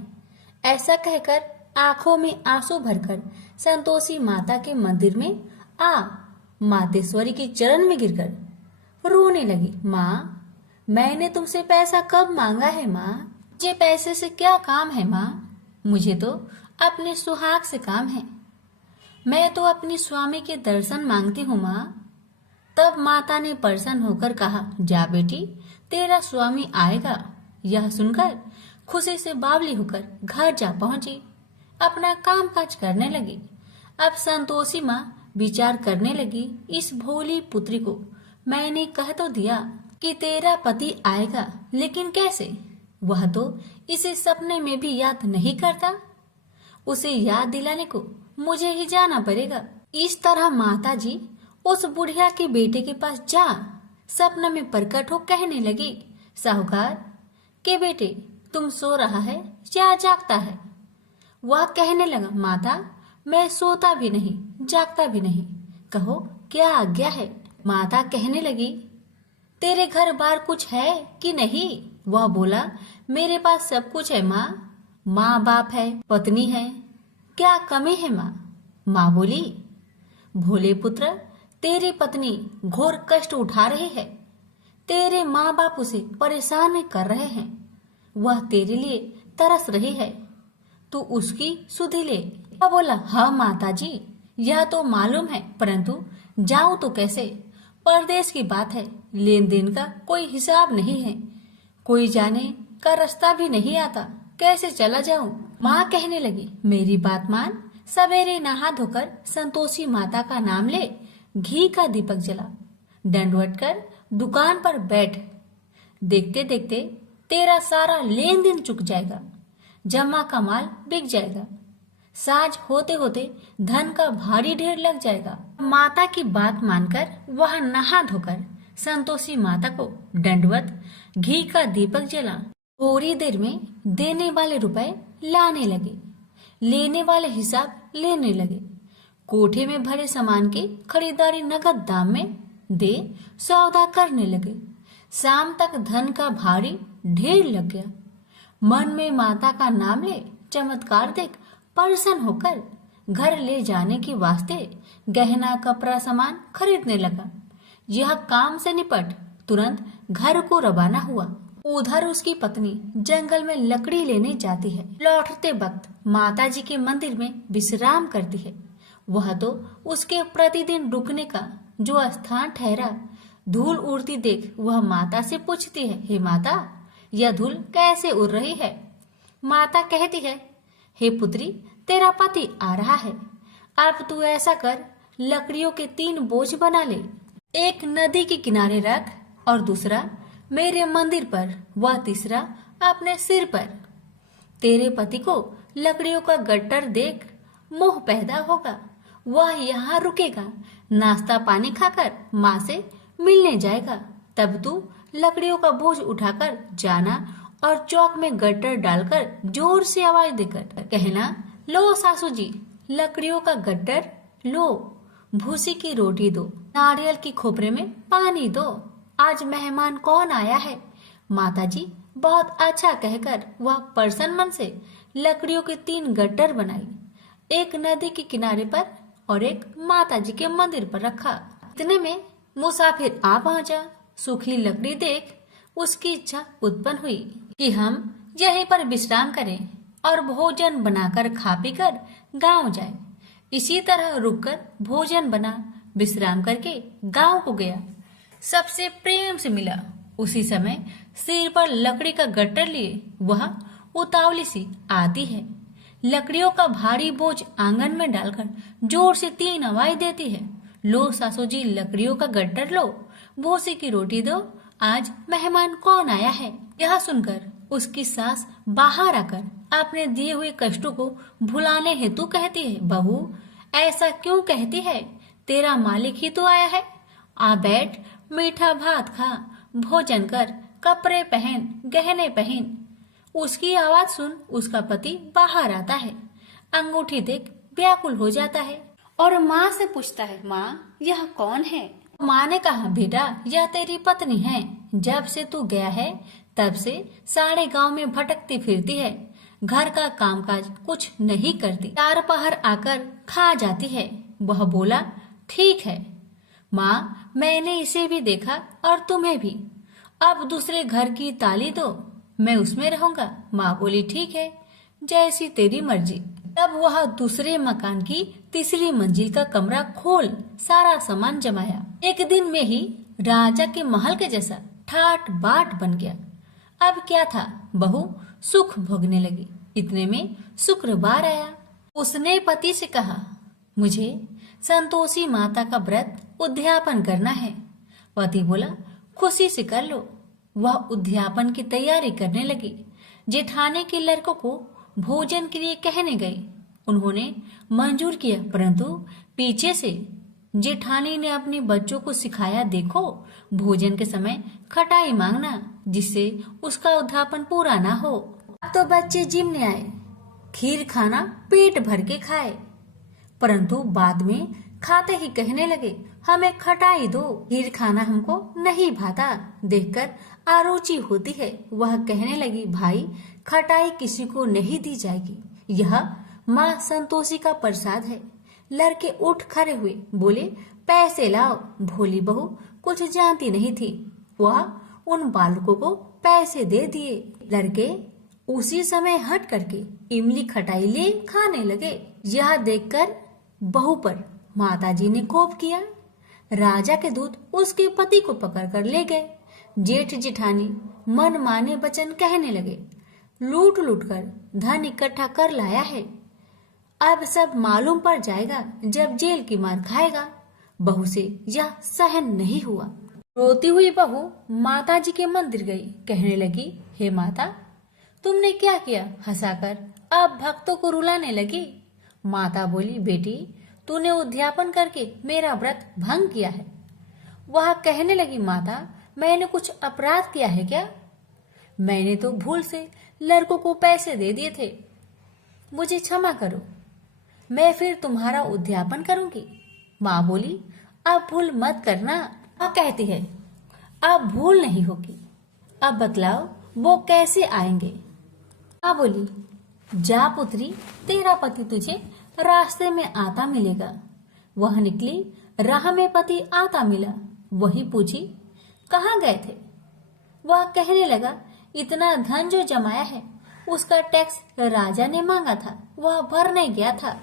ऐसा कहकर आंखों में आंसू भरकर संतोषी माता के मंदिर में आ मातेश्वरी के चरण में गिरकर रोने लगी, माँ मैंने तुमसे पैसा कब मांगा है माँ? मुझे पैसे से क्या काम है माँ? मुझे तो अपने सुहाग से काम है। मैं तो अपनी स्वामी के दर्शन मांगती हूँ माँ। तब माता ने प्रसन्न होकर कहा, जा बेटी तेरा स्वामी आएगा। यह सुनकर खुशी से बावली होकर घर जा पहुंची, अपना काम काज करने लगी। अब संतोषी माँ विचार करने लगी, इस भोली पुत्री को मैंने कह तो दिया कि तेरा पति आएगा, लेकिन कैसे? वह तो इसे सपने में भी याद नहीं करता। उसे याद दिलाने को मुझे ही जाना पड़ेगा। इस तरह माता जी उस बुढ़िया के बेटे के पास जा सपना में प्रकट हो कहने लगी, साहूकार के बेटे तुम सो रहा है या जागता है? वह कहने लगा, माता मैं सोता भी नहीं जागता भी नहीं, कहो क्या आज्ञा है? माता कहने लगी, तेरे घर बार कुछ है कि नहीं? वह बोला, मेरे पास सब कुछ है माँ, माँ बाप है, पत्नी है, क्या कमी है माँ? माँ बोली, भोले पुत्र तेरी पत्नी घोर कष्ट उठा रही है, तेरे माँ बाप उसे परेशान कर रहे हैं, वह तेरे लिए तरस रही है, तू उसकी सुधि ले। वह बोला, हाँ माता जी यह तो मालूम है, परंतु जाऊं तो कैसे? परदेश की बात है, लेन देन का कोई हिसाब नहीं है, कोई जाने का रास्ता भी नहीं आता, कैसे चला जाऊं? माँ कहने लगी, मेरी बात मान, सवेरे नहा धोकर संतोषी माता का नाम ले, घी का दीपक जला, दंडवत कर दुकान पर बैठ, देखते देखते तेरा सारा लेन देन चुक जाएगा, जमा का माल बिक जाएगा, साज होते होते धन का भारी ढेर लग जाएगा। माता की बात मानकर वह नहा धोकर संतोषी माता को दंडवत घी का दीपक जला, थोड़ी देर में देने वाले रुपए लाने लगे, लेने वाले हिसाब लेने लगे, कोठे में भरे सामान की खरीदारी नगद दाम में दे सौदा करने लगे। शाम तक धन का भारी ढेर लग गया। मन में माता का नाम ले चमत्कार देख प्रसन्न होकर घर ले जाने के वास्ते गहना कपड़ा सामान खरीदने लगा। यह काम से निपट तुरंत घर को रवाना हुआ। उधर उसकी पत्नी जंगल में लकड़ी लेने जाती है। लौटते वक्त माता जी के मंदिर में विश्राम करती है। वह तो उसके प्रतिदिन रुकने का जो स्थान ठहरा। धूल उड़ती देख वह माता से पूछती है, हे माता यह धूल कैसे उड़ रही है? माता कहती है, हे पुत्री तेरा पति आ रहा है, अब तू ऐसा कर लकड़ियों के 3 बोझ बना ले, एक नदी के किनारे रख और दूसरा मेरे मंदिर पर व तीसरा अपने सिर पर। तेरे पति को लकड़ियों का गट्टर देख मोह पैदा होगा, वह यहाँ रुकेगा, नाश्ता पानी खाकर माँ से मिलने जाएगा, तब तू लकड़ियों का बोझ उठाकर जाना और चौक में गट्टर डालकर जोर से आवाज देकर कहना, लो सासू जी, लकड़ियों का गट्टर लो, भूसी की रोटी दो, नारियल की खोपरे में पानी दो, आज मेहमान कौन आया है। माताजी बहुत अच्छा कहकर वह प्रसन्न मन से लकड़ियों के 3 गट्टर बनाई, एक नदी के किनारे पर और एक माताजी के मंदिर पर रखा। इतने में मुसाफिर आ पहुंचा। सूखी लकड़ी देख उसकी इच्छा उत्पन्न हुई कि हम यहीं पर विश्राम करें और भोजन बनाकर खा पी कर गाँव जाए। इसी तरह रुककर भोजन बना, विश्राम करके गांव को गया। सबसे प्रेम से मिला। उसी समय सिर पर लकड़ी का गट्टर लिए वह उतावली सी आती है। लकड़ियों का भारी बोझ आंगन में डालकर जोर से 3 आवाज देती है, लो सासू जी, लकड़ियों का गट्टर लो, भूसी की रोटी दो, आज मेहमान कौन आया है। यह सुनकर उसकी सास बाहर आकर अपने दिए हुए कष्टों को भुलाने हेतु कहती है, बहू ऐसा क्यों कहती है, तेरा मालिक ही तो आया है। आ बैठ, मीठा भात खा, भोजन कर, कपड़े पहन, गहने पहन। उसकी आवाज सुन उसका पति बाहर आता है। अंगूठी देख व्याकुल हो जाता है और माँ से पूछता है, माँ यह कौन है। माँ ने कहा, बेटा यह तेरी पत्नी है, जब से तू गया है तब से सारे गांव में भटकती फिरती है, घर का कामकाज कुछ नहीं करती, 4 पहर आकर खा जाती है। वह बोला, ठीक है माँ, मैंने इसे भी देखा और तुम्हें भी, अब दूसरे घर की ताली दो, मैं उसमें रहूंगा। माँ बोली, ठीक है, जैसी तेरी मर्जी। तब वह दूसरे मकान की 3री मंजिल का कमरा खोल सारा सामान जमाया। एक दिन में ही राजा के महल के जैसा ठाट बाट बन गया। अब क्या था, बहू सुख भोगने लगी। इतने में शुक्रवार आया। उसने पति से कहा, मुझे संतोषी माता का व्रत उद्यापन करना है। पति बोला, खुशी से कर लो। वह उद्यापन की तैयारी करने लगी। जेठानी के लड़कों को भोजन के लिए कहने गई। उन्होंने मंजूर किया, परंतु पीछे से जेठानी ने अपने बच्चों को सिखाया, देखो भोजन के समय खटाई मांगना, जिससे उसका उद्यापन पूरा ना हो। अब तो बच्चे जिमने आए, खीर खाना पेट भर के खाए, परंतु बाद में खाते ही कहने लगे, हमें खटाई दो, खीर खाना हमको नहीं भाता। देखकर आरुचि होती है। वह कहने लगी, भाई खटाई किसी को नहीं दी जाएगी, यह माँ संतोषी का प्रसाद है। लड़के उठ खड़े हुए, बोले, पैसे लाओ। भोली बहू कुछ जानती नहीं थी, वह उन बालकों को पैसे दे दिए। लड़के उसी समय हट करके इमली खटाई ले खाने लगे। यह देखकर बहू पर माताजी ने कोप किया। राजा के दूत उसके पति को पकड़कर ले गए। जेठ जेठानी मन माने वचन कहने लगे, लूट लूट कर धन इकट्ठा कर लाया है, अब सब मालूम पड़ जाएगा जब जेल की मार खाएगा। बहू से यह सहन नहीं हुआ। रोती हुई बहू माताजी के मंदिर गई। कहने लगी, हे माता, तुमने क्या किया। हंसाकर अब भक्तों को रुलाने लगी। माता बोली, बेटी तूने उद्यापन करके मेरा व्रत भंग किया है। वह कहने लगी, माता मैंने कुछ अपराध किया है क्या। मैंने तो भूल से लड़कों को पैसे दे दिए थे, मुझे क्षमा करो, मैं फिर तुम्हारा उद्यापन करूंगी। माँ बोली, अब भूल मत करना। माँ कहती है, अब भूल नहीं होगी, अब बतलाओ वो कैसे आएंगे। माँ बोली, जा पुत्री, तेरा पति तुझे रास्ते में आता मिलेगा। वह निकली, राह में पति आता मिला। वही पूछी, कहाँ गए थे। वह कहने लगा, इतना धन जो जमाया है उसका टैक्स राजा ने मांगा था, वह भरने गया था।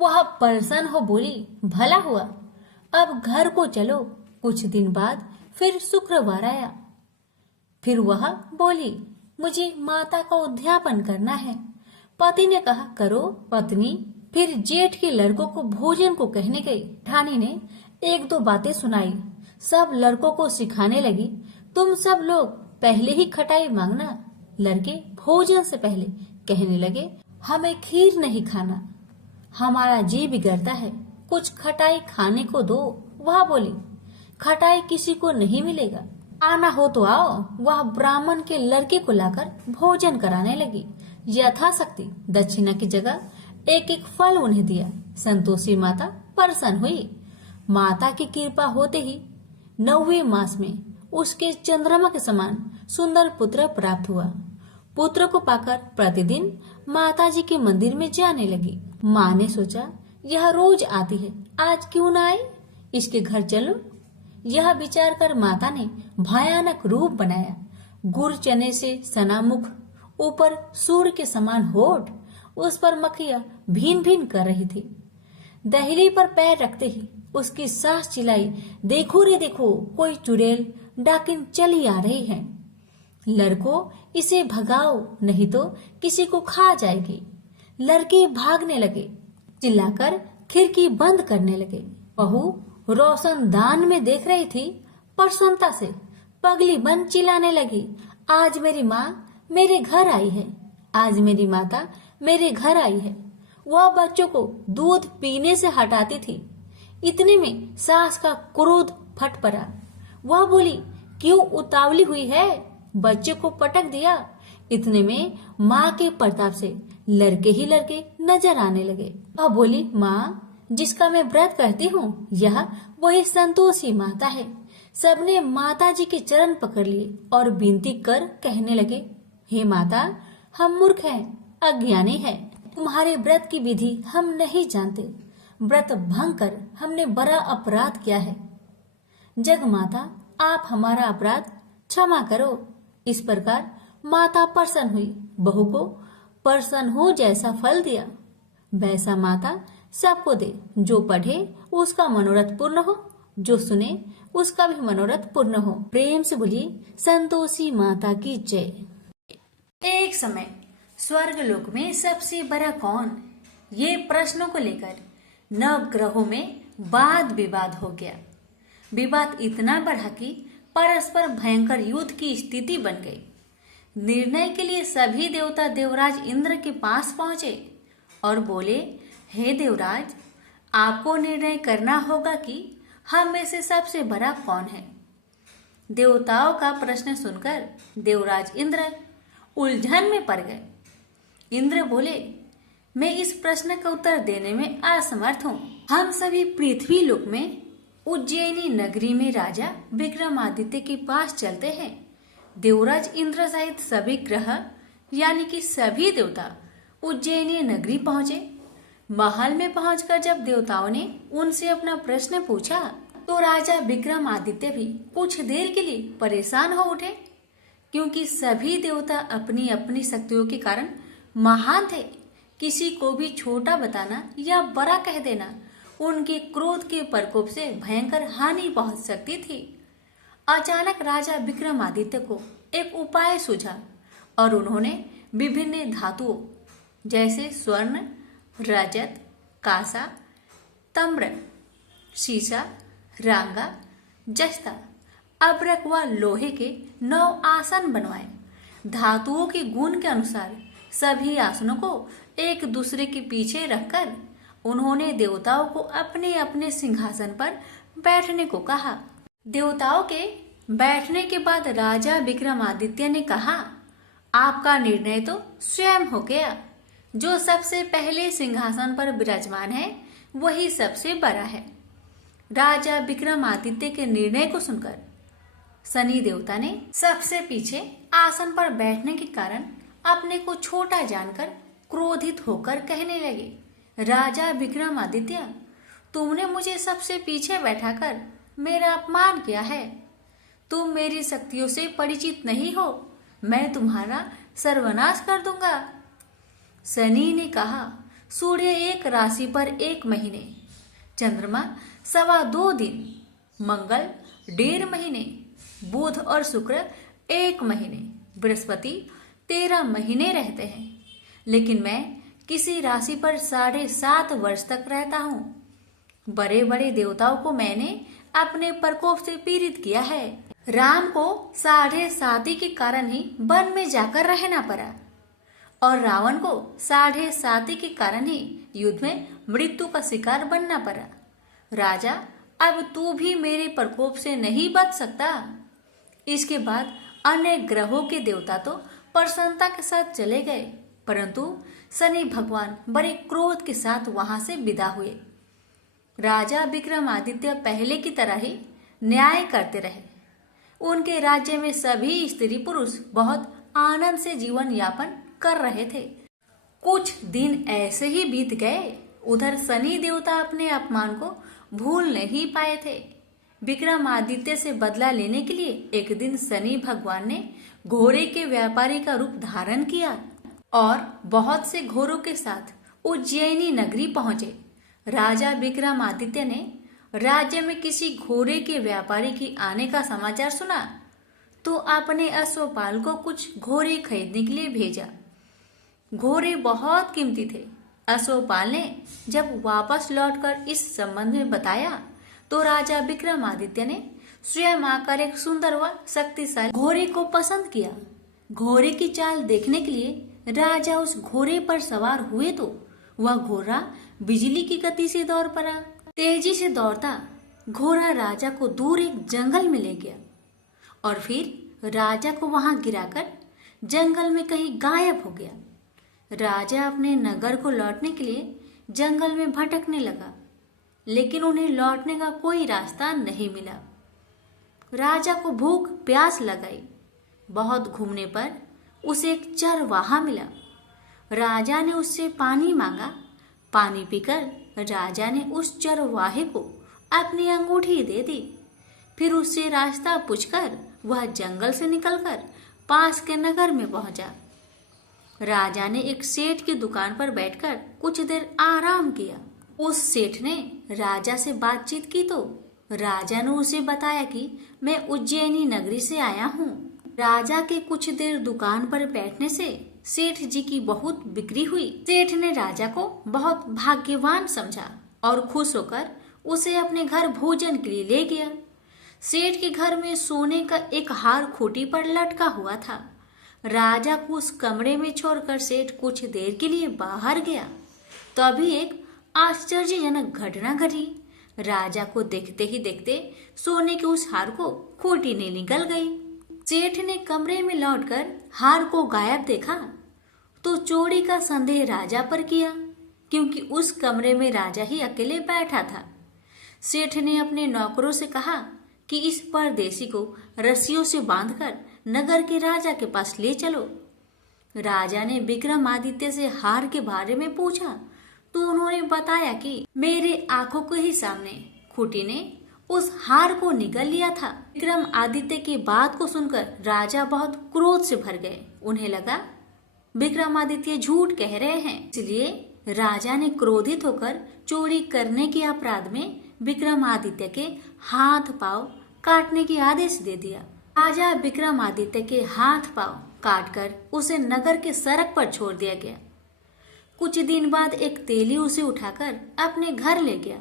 वह प्रसन्न हो बोली, भला हुआ, अब घर को चलो। कुछ दिन बाद फिर शुक्रवार आया। फिर वह बोली, मुझे माता का उद्यापन करना है। पति ने कहा, करो। पत्नी फिर जेठ के लड़कों को भोजन को कहने गई। ठानी ने 1-2 बातें सुनाई। सब लड़कों को सिखाने लगी, तुम सब लोग पहले ही खटाई मांगना। लड़के भोजन से पहले कहने लगे, हमें खीर नहीं खाना, हमारा जी बिगड़ता है, कुछ खटाई खाने को दो। वह बोली, खटाई किसी को नहीं मिलेगा, आना हो तो आओ। वह ब्राह्मण के लड़के को लाकर भोजन कराने लगी। यथाशक्ति दक्षिणा की जगह एक एक फल उन्हें दिया। संतोषी माता प्रसन्न हुई। माता की कृपा होते ही 9वें मास में उसके चंद्रमा के समान सुंदर पुत्र प्राप्त हुआ। पुत्र को पाकर प्रतिदिन माता जी के मंदिर में जाने लगी। माँ ने सोचा, यह रोज आती है, आज क्यों न आई, इसके घर चलो। यह विचार कर माता ने भयानक रूप बनाया। गुड़ चने से सना मुख, ऊपर सूर्य के समान होठ, उस पर मक्खियां भीन भीन कर रही थी। दहली पर पैर रखते ही उसकी सास चिल्लाई, देखो रे देखो, कोई चुड़ैल डाकिन चली आ रही है। लड़कों, इसे भगाओ, नहीं तो किसी को खा जाएगी। लड़के भागने लगे, चिल्लाकर खिड़की बंद करने लगे। बहू रोशनदान में देख रही थी। प्रसन्नता से पगली बन चिल्लाने लगी, आज मेरी माँ मेरे घर आई है, आज मेरी माता मेरे घर आई है। वह बच्चों को दूध पीने से हटाती थी। इतने में सास का क्रोध फट पड़ा। वह बोली, क्यों उतावली हुई है, बच्चे को पटक दिया। इतने में माँ के प्रताप से लड़के ही लड़के नजर आने लगे। वह बोली, माँ, जिसका मैं व्रत करती हूँ, यह वही संतोषी माता है। सबने माता जी के चरण पकड़ लिए और विनती कर कहने लगे, हे माता, हम मूर्ख हैं, अज्ञानी हैं, तुम्हारे व्रत की विधि हम नहीं जानते। व्रत भंग कर हमने बड़ा अपराध किया है। जग माता, आप हमारा अपराध क्षमा करो। इस प्रकार माता प्रसन्न हुई। बहू को प्रसन्न हो जैसा फल दिया, वैसा माता सबको दे। जो पढ़े उसका मनोरथ पूर्ण हो, जो सुने उसका भी मनोरथ पूर्ण हो। प्रेम से बोलिए संतोषी माता की जय। एक समय स्वर्गलोक में सबसे बड़ा कौन, ये प्रश्नों को लेकर नवग्रहों में वाद विवाद हो गया। विवाद इतना बढ़ा कि परस्पर भयंकर युद्ध की स्थिति बन गई। निर्णय के लिए सभी देवता देवराज इंद्र के पास पहुंचे और बोले, हे देवराज, आपको निर्णय करना होगा कि हम में से सबसे बड़ा कौन है। देवताओं का प्रश्न सुनकर देवराज इंद्र उलझन में पड़ गए। इंद्र बोले, मैं इस प्रश्न का उत्तर देने में असमर्थ हूँ। हम सभी पृथ्वी लोक में उज्जैनी नगरी में राजा विक्रमादित्य के पास चलते हैं। देवराज इंद्र सहित सभी ग्रह यानी कि सभी देवता उज्जैनी नगरी पहुंचे। महल में पहुंचकर जब देवताओं ने उनसे अपना प्रश्न पूछा तो राजा विक्रमादित्य भी कुछ देर के लिए परेशान हो उठे, क्योंकि सभी देवता अपनी अपनी शक्तियों के कारण महान थे। किसी को भी छोटा बताना या बड़ा कह देना उनके क्रोध के प्रकोप से भयंकर हानि पहुंच सकती थी। अचानक राजा विक्रमादित्य को एक उपाय सूझा और उन्होंने विभिन्न धातुओं जैसे स्वर्ण, रजत, कांसा, ताम्र, शीशा, रांगा, जस्ता, अब्रक व लोहे के 9 आसन बनवाए। धातुओं के गुण के अनुसार सभी आसनों को एक दूसरे के पीछे रखकर उन्होंने देवताओं को अपने अपने सिंहासन पर बैठने को कहा। देवताओं के बैठने के बाद राजा विक्रमादित्य ने कहा, आपका निर्णय तो स्वयं हो गया। जो सबसे पहले सिंहासन पर विराजमान है वही सबसे बड़ा है। राजा विक्रमादित्य के निर्णय को सुनकर शनि देवता ने सबसे पीछे आसन पर बैठने के कारण अपने को छोटा जानकर क्रोधित होकर कहने लगे, राजा विक्रमादित्य, तुमने मुझे सबसे पीछे बैठाकर मेरा अपमान किया है। तुम मेरी शक्तियों से परिचित नहीं हो, मैं तुम्हारा सर्वनाश कर दूंगा। शनि ने कहा, सूर्य एक राशि पर 1 महीने, चंद्रमा 2.25 दिन, मंगल 1.5 महीने, बुध और शुक्र 1 महीने, बृहस्पति 13 महीने रहते हैं, लेकिन मैं किसी राशि पर 7.5 वर्ष तक रहता हूँ। बड़े बड़े देवताओं को मैंने अपने प्रकोप से पीड़ित किया है। राम को 7.5 के कारण ही वन में जाकर रहना पड़ा और रावण को 7.5 के कारण ही युद्ध में मृत्यु का शिकार बनना पड़ा। राजा, अब तू भी मेरे प्रकोप से नहीं बच सकता। इसके बाद अन्य ग्रहों के देवता तो प्रसन्नता के साथ चले गए, परंतु शनि भगवान बड़े क्रोध के साथ वहां से विदा हुए। राजा विक्रमादित्य पहले की तरह ही न्याय करते रहे। उनके राज्य में सभी स्त्री पुरुष बहुत आनंद से जीवन यापन कर रहे थे। कुछ दिन ऐसे ही बीत गए। उधर शनि देवता अपने अपमान को भूल नहीं पाए थे। विक्रमादित्य से बदला लेने के लिए एक दिन शनि भगवान ने घोड़े के व्यापारी का रूप धारण किया और बहुत से घोड़ों के साथ उज्जैनी नगरी पहुंचे। राजा विक्रमादित्य ने राज्य में किसी घोड़े के व्यापारी की आने का समाचार सुना तो अपने अश्वपाल को कुछ घोड़े खरीदने के लिए भेजा। घोड़े बहुत कीमती थे। अश्वपाल ने जब वापस लौटकर इस संबंध में बताया तो राजा विक्रमादित्य ने स्वयं आकर एक सुंदर व शक्तिशाली घोड़े को पसंद किया। घोड़े की चाल देखने के लिए राजा उस घोड़े पर सवार हुए तो वह घोड़ा बिजली की गति से दौड़ पड़ा। तेजी से दौड़ता घोड़ा राजा को दूर एक जंगल में ले गया और फिर राजा को वहां गिराकर जंगल में कहीं गायब हो गया। राजा अपने नगर को लौटने के लिए जंगल में भटकने लगा, लेकिन उन्हें लौटने का कोई रास्ता नहीं मिला। राजा को भूख प्यास लगाई। बहुत घूमने पर उसे एक चरवाहा मिला। राजा ने उससे पानी मांगा। पानी पीकर राजा ने उस चरवाहे को अपनी अंगूठी दे दी। फिर उससे रास्ता पूछकर वह जंगल से निकलकर पास के नगर में पहुंचा। राजा ने एक सेठ की दुकान पर बैठकर कुछ देर आराम किया। उस सेठ ने राजा से बातचीत की तो राजा ने उसे बताया कि मैं उज्जैनी नगरी से आया हूँ। राजा के कुछ देर दुकान पर बैठने से सेठ जी की बहुत बिक्री हुई। सेठ ने राजा को बहुत भाग्यवान समझा और खुश होकर उसे अपने घर भोजन के लिए ले गया। सेठ के घर में सोने का एक हार खूंटी पर लटका हुआ था। राजा को उस कमरे में छोड़कर सेठ कुछ देर के लिए बाहर गया। तभी एक आश्चर्यजनक घटना घटी। राजा को देखते ही देखते सोने के उस हार को खूंटी ने निकल गई। सेठ ने कमरे में लौटकर हार को गायब देखा तो चोरी का संदेह राजा पर किया, क्योंकि उस कमरे में राजा ही अकेले बैठा था। सेठ ने अपने नौकरों से कहा कि इस परदेसी को रस्सियों से बांधकर नगर के राजा के पास ले चलो। राजा ने विक्रमादित्य से हार के बारे में पूछा तो उन्होंने बताया कि मेरे आंखों के ही सामने खूंटी ने उस हार को निगल लिया था। विक्रमादित्य की बात को सुनकर राजा बहुत क्रोध से भर गए। उन्हें लगा विक्रमादित्य झूठ कह रहे हैं, इसलिए राजा ने क्रोधित होकर चोरी करने के अपराध में विक्रमादित्य के हाथ पांव काटने की आदेश दे दिया। राजा विक्रमादित्य के हाथ पांव काटकर उसे नगर के सड़क पर छोड़ दिया गया। कुछ दिन बाद एक तेली उसे उठाकर अपने घर ले गया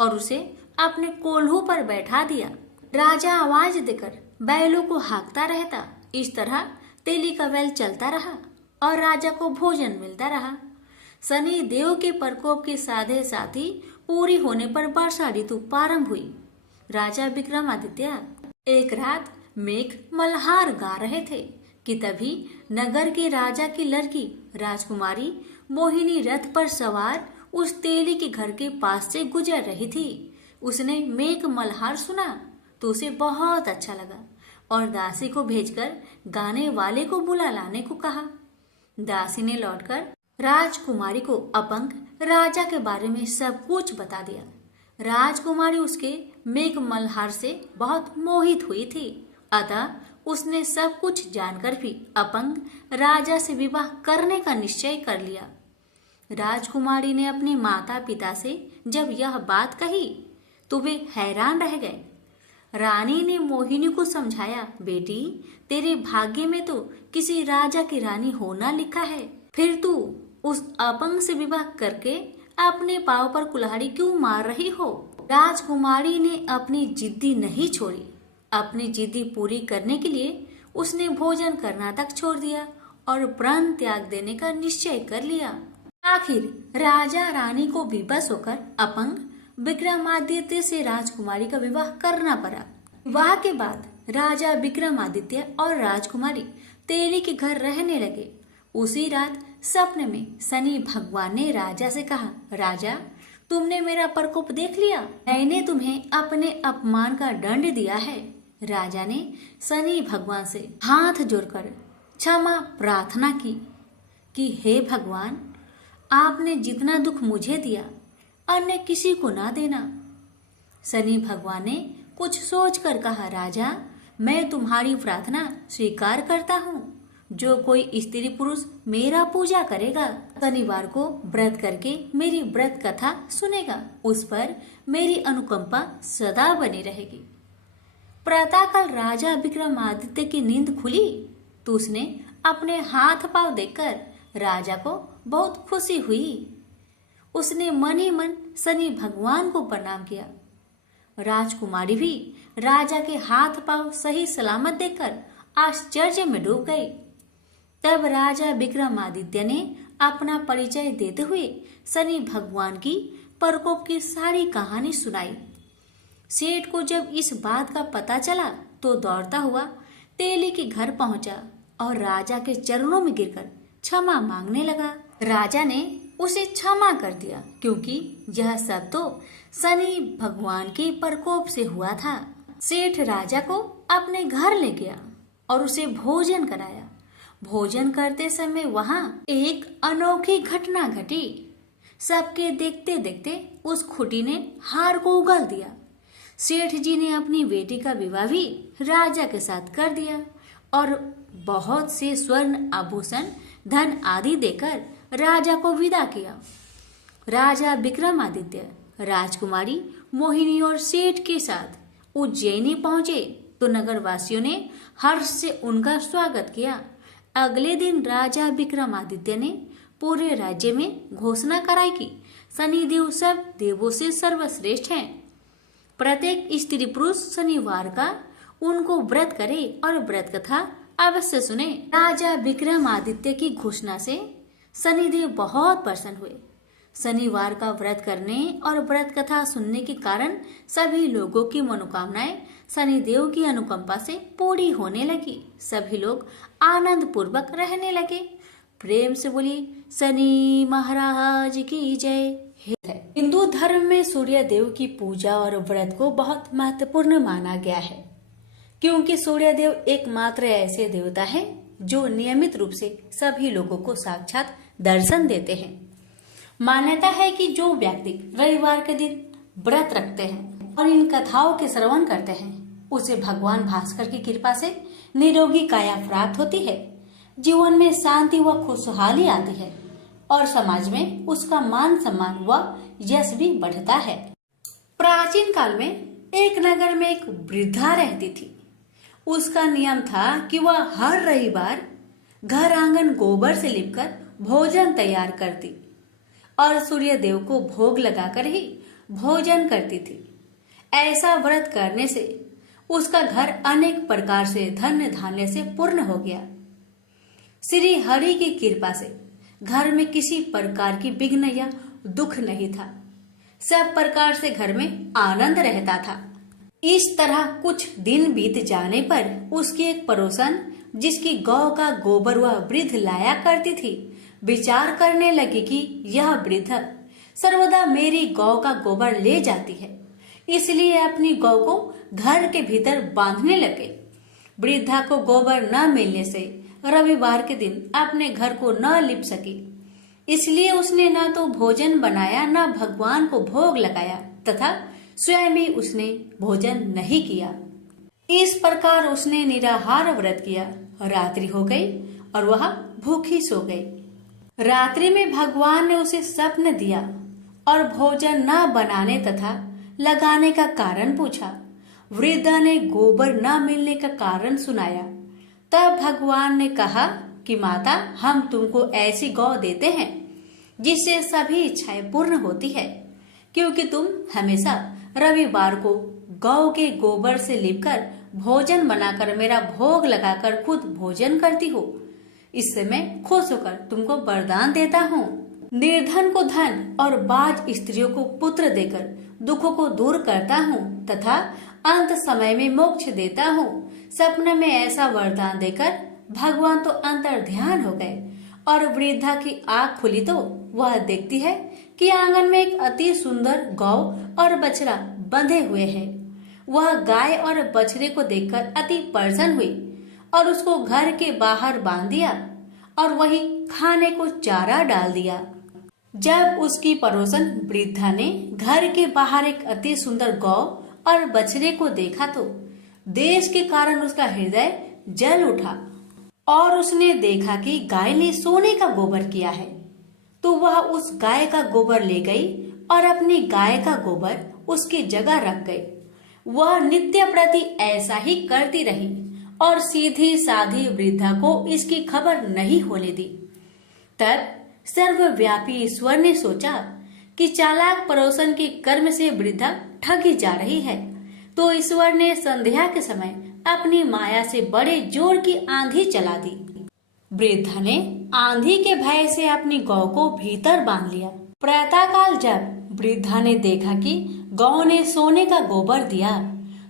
और उसे अपने कोल्हू पर बैठा दिया। राजा आवाज देकर बैलों को हाँकता रहता। इस तरह तेली का बैल चलता रहा और राजा को भोजन मिलता रहा। शनि देव के प्रकोप के साधे साथी पूरी होने पर वर्षा ऋतु प्रारंभ हुई। राजा विक्रमादित्य एक रात मेघ मल्हार गा रहे थे कि तभी नगर के राजा की लड़की राजकुमारी मोहिनी रथ पर सवार उस तेली के घर के पास से गुजर रही थी। उसने मेघ मल्हार सुना तो उसे बहुत अच्छा लगा और दासी को भेजकर गाने वाले को बुला लाने को कहा। दासी ने लौटकर राजकुमारी को अपंग राजा के बारे में सब कुछ बता दिया। राजकुमारी उसके मेघ मल्हार से बहुत मोहित हुई थी, अतः उसने सब कुछ जानकर भी अपंग राजा से विवाह करने का निश्चय कर लिया। राजकुमारी ने अपने माता पिता से जब यह बात कही तो वे हैरान रह गए। रानी ने मोहिनी को समझाया, बेटी तेरे भाग्य में तो किसी राजा की रानी होना लिखा है, फिर तू उस अपंग से विवाह करके अपने पांव पर कुल्हाड़ी क्यों मार रही हो। राजकुमारी ने अपनी जिद्दी नहीं छोड़ी। अपनी जिद्दी पूरी करने के लिए उसने भोजन करना तक छोड़ दिया और प्राण त्याग देने का निश्चय कर लिया। आखिर राजा रानी को विवश होकर अपंग विक्रमादित्य से राजकुमारी का विवाह करना पड़ा। विवाह के बाद राजा विक्रमादित्य और राजकुमारी तेली के घर रहने लगे। उसी रात सपने में शनि भगवान ने राजा से कहा, राजा तुमने मेरा प्रकोप देख लिया, मैंने तुम्हें अपने अपमान का दंड दिया है। राजा ने शनि भगवान से हाथ जोड़कर क्षमा प्रार्थना की कि हे भगवान, आपने जितना दुख मुझे दिया अन्य किसी को ना देना। शनि भगवान ने कुछ सोचकर कहा, राजा मैं तुम्हारी प्रार्थना स्वीकार करता हूँ। जो कोई स्त्री पुरुष मेरा पूजा करेगा, शनिवार को व्रत करके मेरी व्रत कथा सुनेगा, उस पर मेरी अनुकंपा सदा बनी रहेगी। प्रातःकाल राजा विक्रमादित्य की नींद खुली तो उसने अपने हाथ पांव देखकर राजा को बहुत खुशी हुई। उसने मन ही मन शनि भगवान को प्रणाम किया। राजकुमारी भी राजा के हाथ पांव सही सलामत देखकर आश्चर्य में डूब गई। तब राजा विक्रमादित्य ने अपना परिचय देते हुए शनि भगवान की प्रकोप की सारी कहानी सुनाई। सेठ को जब इस बात का पता चला तो दौड़ता हुआ तेली के घर पहुंचा और राजा के चरणों में गिरकर क्षमा मांगने लगा। राजा ने उसे क्षमा कर दिया क्योंकि यह सब तो शनि भगवान के प्रकोप से हुआ था। सेठ राजा को अपने घर ले गया और उसे भोजन कराया। भोजन करते समय वहां एक अनोखी घटना घटी। सबके देखते देखते उस खुटी ने हार को उगल दिया। सेठ जी ने अपनी बेटी का विवाह भी राजा के साथ कर दिया और बहुत से स्वर्ण आभूषण धन आदि देकर राजा को विदा किया। राजा विक्रमादित्य राजकुमारी मोहिनी और सेठ के साथ उज्जैनी पहुंचे तो नगरवासियों ने हर्ष से उनका स्वागत किया। अगले दिन राजा विक्रमादित्य ने पूरे राज्य में घोषणा कराई कि शनिदेव सब देवों से सर्वश्रेष्ठ हैं। प्रत्येक स्त्री पुरुष शनिवार का उनको व्रत करे और व्रत कथा अवश्य सुने। राजा विक्रमादित्य की घोषणा से शनिदेव बहुत प्रसन्न हुए। शनिवार का व्रत करने और व्रत कथा सुनने के कारण सभी लोगों की मनोकामनाएं शनिदेव की अनुकंपा से पूरी होने लगी। सभी लोग आनंद पूर्वक रहने लगे। प्रेम से बोलिए शनि महाराज की जय। हिंदू धर्म में सूर्य देव की पूजा और व्रत को बहुत महत्वपूर्ण माना गया है क्योंकि सूर्य देव एकमात्र ऐसे देवता है जो नियमित रूप से सभी लोगों को साक्षात दर्शन देते हैं। मान्यता है कि जो व्यक्ति रविवार के दिन व्रत रखते हैं और इन कथाओं के श्रवण करते हैं उसे भगवान भास्कर की कृपा से निरोगी काया प्राप्त होती है, जीवन में शांति व खुशहाली आती है और समाज में उसका मान सम्मान व यश भी बढ़ता है। प्राचीन काल में एक नगर में एक वृद्धा रहती थी। उसका नियम था कि वह हर रविवार घर आंगन गोबर से लिपकर भोजन तैयार करती और सूर्य देव को भोग लगाकर ही भोजन करती थी। ऐसा व्रत करने से उसका घर अनेक प्रकार से धन धान्य से पूर्ण हो गया। श्री हरि की कृपा से घर में किसी प्रकार की विघ्न या दुख नहीं था। सब प्रकार से घर में आनंद रहता था। इस तरह कुछ दिन बीत जाने पर उसकी एक पड़ोसन जिसकी गौ का गोबर वह वृद्ध लाया करती थी विचार करने लगी कि यह वृद्ध सर्वदा मेरी गौ का गोबर ले जाती है, इसलिए अपनी गौ को घर के भीतर बांधने लगे। वृद्धा को गोबर न मिलने से रविवार के दिन अपने घर को न लिप सकी, इसलिए उसने न तो भोजन बनाया न भगवान को भोग लगाया तथा स्वयं भी उसने भोजन नहीं किया। इस प्रकार उसने निराहार व्रत किया। रात्रि हो गई और वह भूखी सो गई। रात्रि में भगवान ने उसे स्वप्न दिया और भोजन न बनाने तथा लगाने का कारण पूछा। वृद्धा ने गोबर न मिलने का कारण सुनाया। तब भगवान ने कहा कि माता, हम तुमको ऐसी गौ देते हैं जिससे सभी इच्छाएं पूर्ण होती है, क्योंकि तुम हमेशा रविवार को गौ के गोबर से लिपकर भोजन बनाकर मेरा भोग लगाकर खुद भोजन करती हो। इससे मैं खुश होकर तुमको वरदान देता हूँ। निर्धन को धन और बाज स्त्रियों को पुत्र देकर दुखों को दूर करता हूँ तथा अंत समय में मोक्ष देता हूँ। सपने में ऐसा वरदान देकर भगवान तो अंतर्ध्यान हो गए और वृद्धा की आंख खुली तो वह देखती है कि आंगन में एक अति सुंदर गौ और बछड़ा बंधे हुए हैं। वह गाय और बछड़े को देखकर अति प्रसन्न हुई और उसको घर के बाहर बांध दिया और वहीं खाने को चारा डाल दिया। जब उसकी पड़ोसन वृद्धा ने घर के बाहर एक अति सुंदर गौ और बछड़े को देखा तो देश के कारण उसका हृदय जल उठा और उसने देखा कि गाय ने सोने का गोबर किया है, तो वह उस गाय का गोबर ले गई और अपनी गाय का गोबर उसकी जगह रख गई। वह नित्य प्रति ऐसा ही करती रही और सीधी साधी वृद्धा को इसकी खबर नहीं होने दी। तब सर्वव्यापी ईश्वर ने सोचा कि चालाक पड़ोसन के कर्म से वृद्धा ठगी जा रही है, तो ईश्वर ने संध्या के समय अपनी माया से बड़े जोर की आंधी चला दी। वृद्धा ने आंधी के भय से अपनी गौ को भीतर बांध लिया। प्रातःकाल जब वृद्धा ने देखा कि गौ ने सोने का गोबर दिया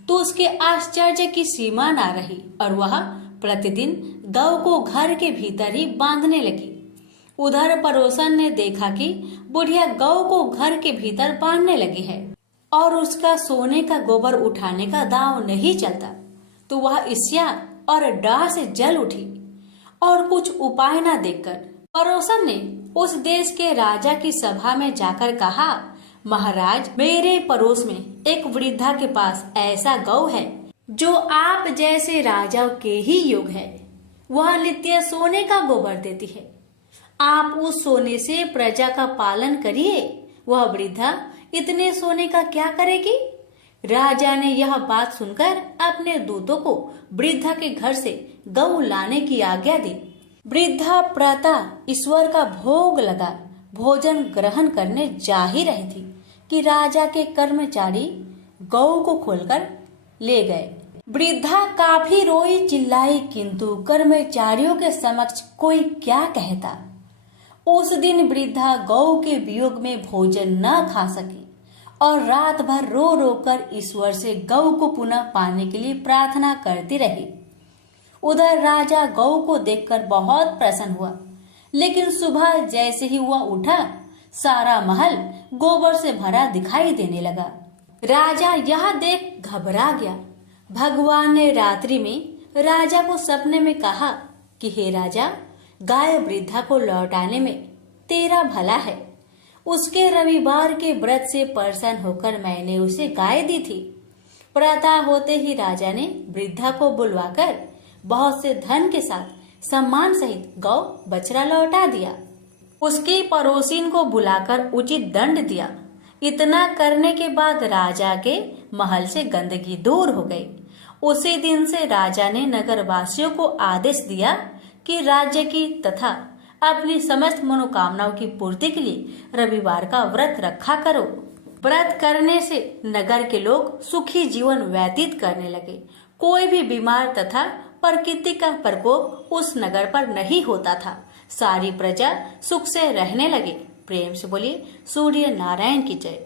तो उसके आश्चर्य की सीमा न रही और वह प्रतिदिन गौ को घर के भीतर ही बांधने लगी। उधर पड़ोसन ने देखा कि बुढ़िया गौ को घर के भीतर बांधने लगी है और उसका सोने का गोबर उठाने का दांव नहीं चलता, तो वह ईर्ष्या और डाह से जल उठी और कुछ उपाय न देखकर पड़ोसन ने उस देश के राजा की सभा में जाकर कहा, महाराज, मेरे पड़ोस में एक वृद्धा के पास ऐसा गौ है जो आप जैसे राजा के ही योग है। वह नित्य सोने का गोबर देती है। आप उस सोने से प्रजा का पालन करिए। वह वृद्धा इतने सोने का क्या करेगी? राजा ने यह बात सुनकर अपने दूतों को वृद्धा के घर से गौ लाने की आज्ञा दी। वृद्धा प्रातः ईश्वर का भोग लगा भोजन ग्रहण करने जा ही रही थी कि राजा के कर्मचारी गौ को खोलकर ले गए। वृद्धा काफी रोई चिल्लाई, किंतु कर्मचारियों के समक्ष कोई क्या कहता। उस दिन वृद्धा गौ के वियोग में भोजन न खा सकी और रात भर रो रो कर ईश्वर से गौ को पुनः पाने के लिए प्रार्थना करती रही। उधर राजा गौ को देखकर बहुत प्रसन्न हुआ, लेकिन सुबह जैसे ही वह उठा, सारा महल गोबर से भरा दिखाई देने लगा। राजा यह देख घबरा गया। भगवान ने रात्रि में राजा को सपने में कहा कि हे राजा, गाय वृद्धा को लौटाने में तेरा भला है। उसके रविवार के व्रत से प्रसन्न होकर मैंने उसे गाय दी थी। प्रातः होते ही राजा ने वृद्धा को बुलवाकर बहुत से धन के साथ सम्मान सहित गौ बछड़ा लौटा दिया। उसकी पड़ोसिन को बुलाकर उचित दंड दिया। इतना करने के बाद राजा के महल से गंदगी दूर हो गई। उसी दिन से राजा ने नगरवासियों को आदेश दिया कि राज्य की तथा अपनी समस्त मनोकामनाओं की पूर्ति के लिए रविवार का व्रत रखा करो। व्रत करने से नगर के लोग सुखी जीवन व्यतीत करने लगे। कोई भी बीमार तथा प्रकृति का प्रकोप उस नगर पर नहीं होता था। सारी प्रजा सुख से रहने लगे। प्रेम से बोलिए सूर्य नारायण की जय।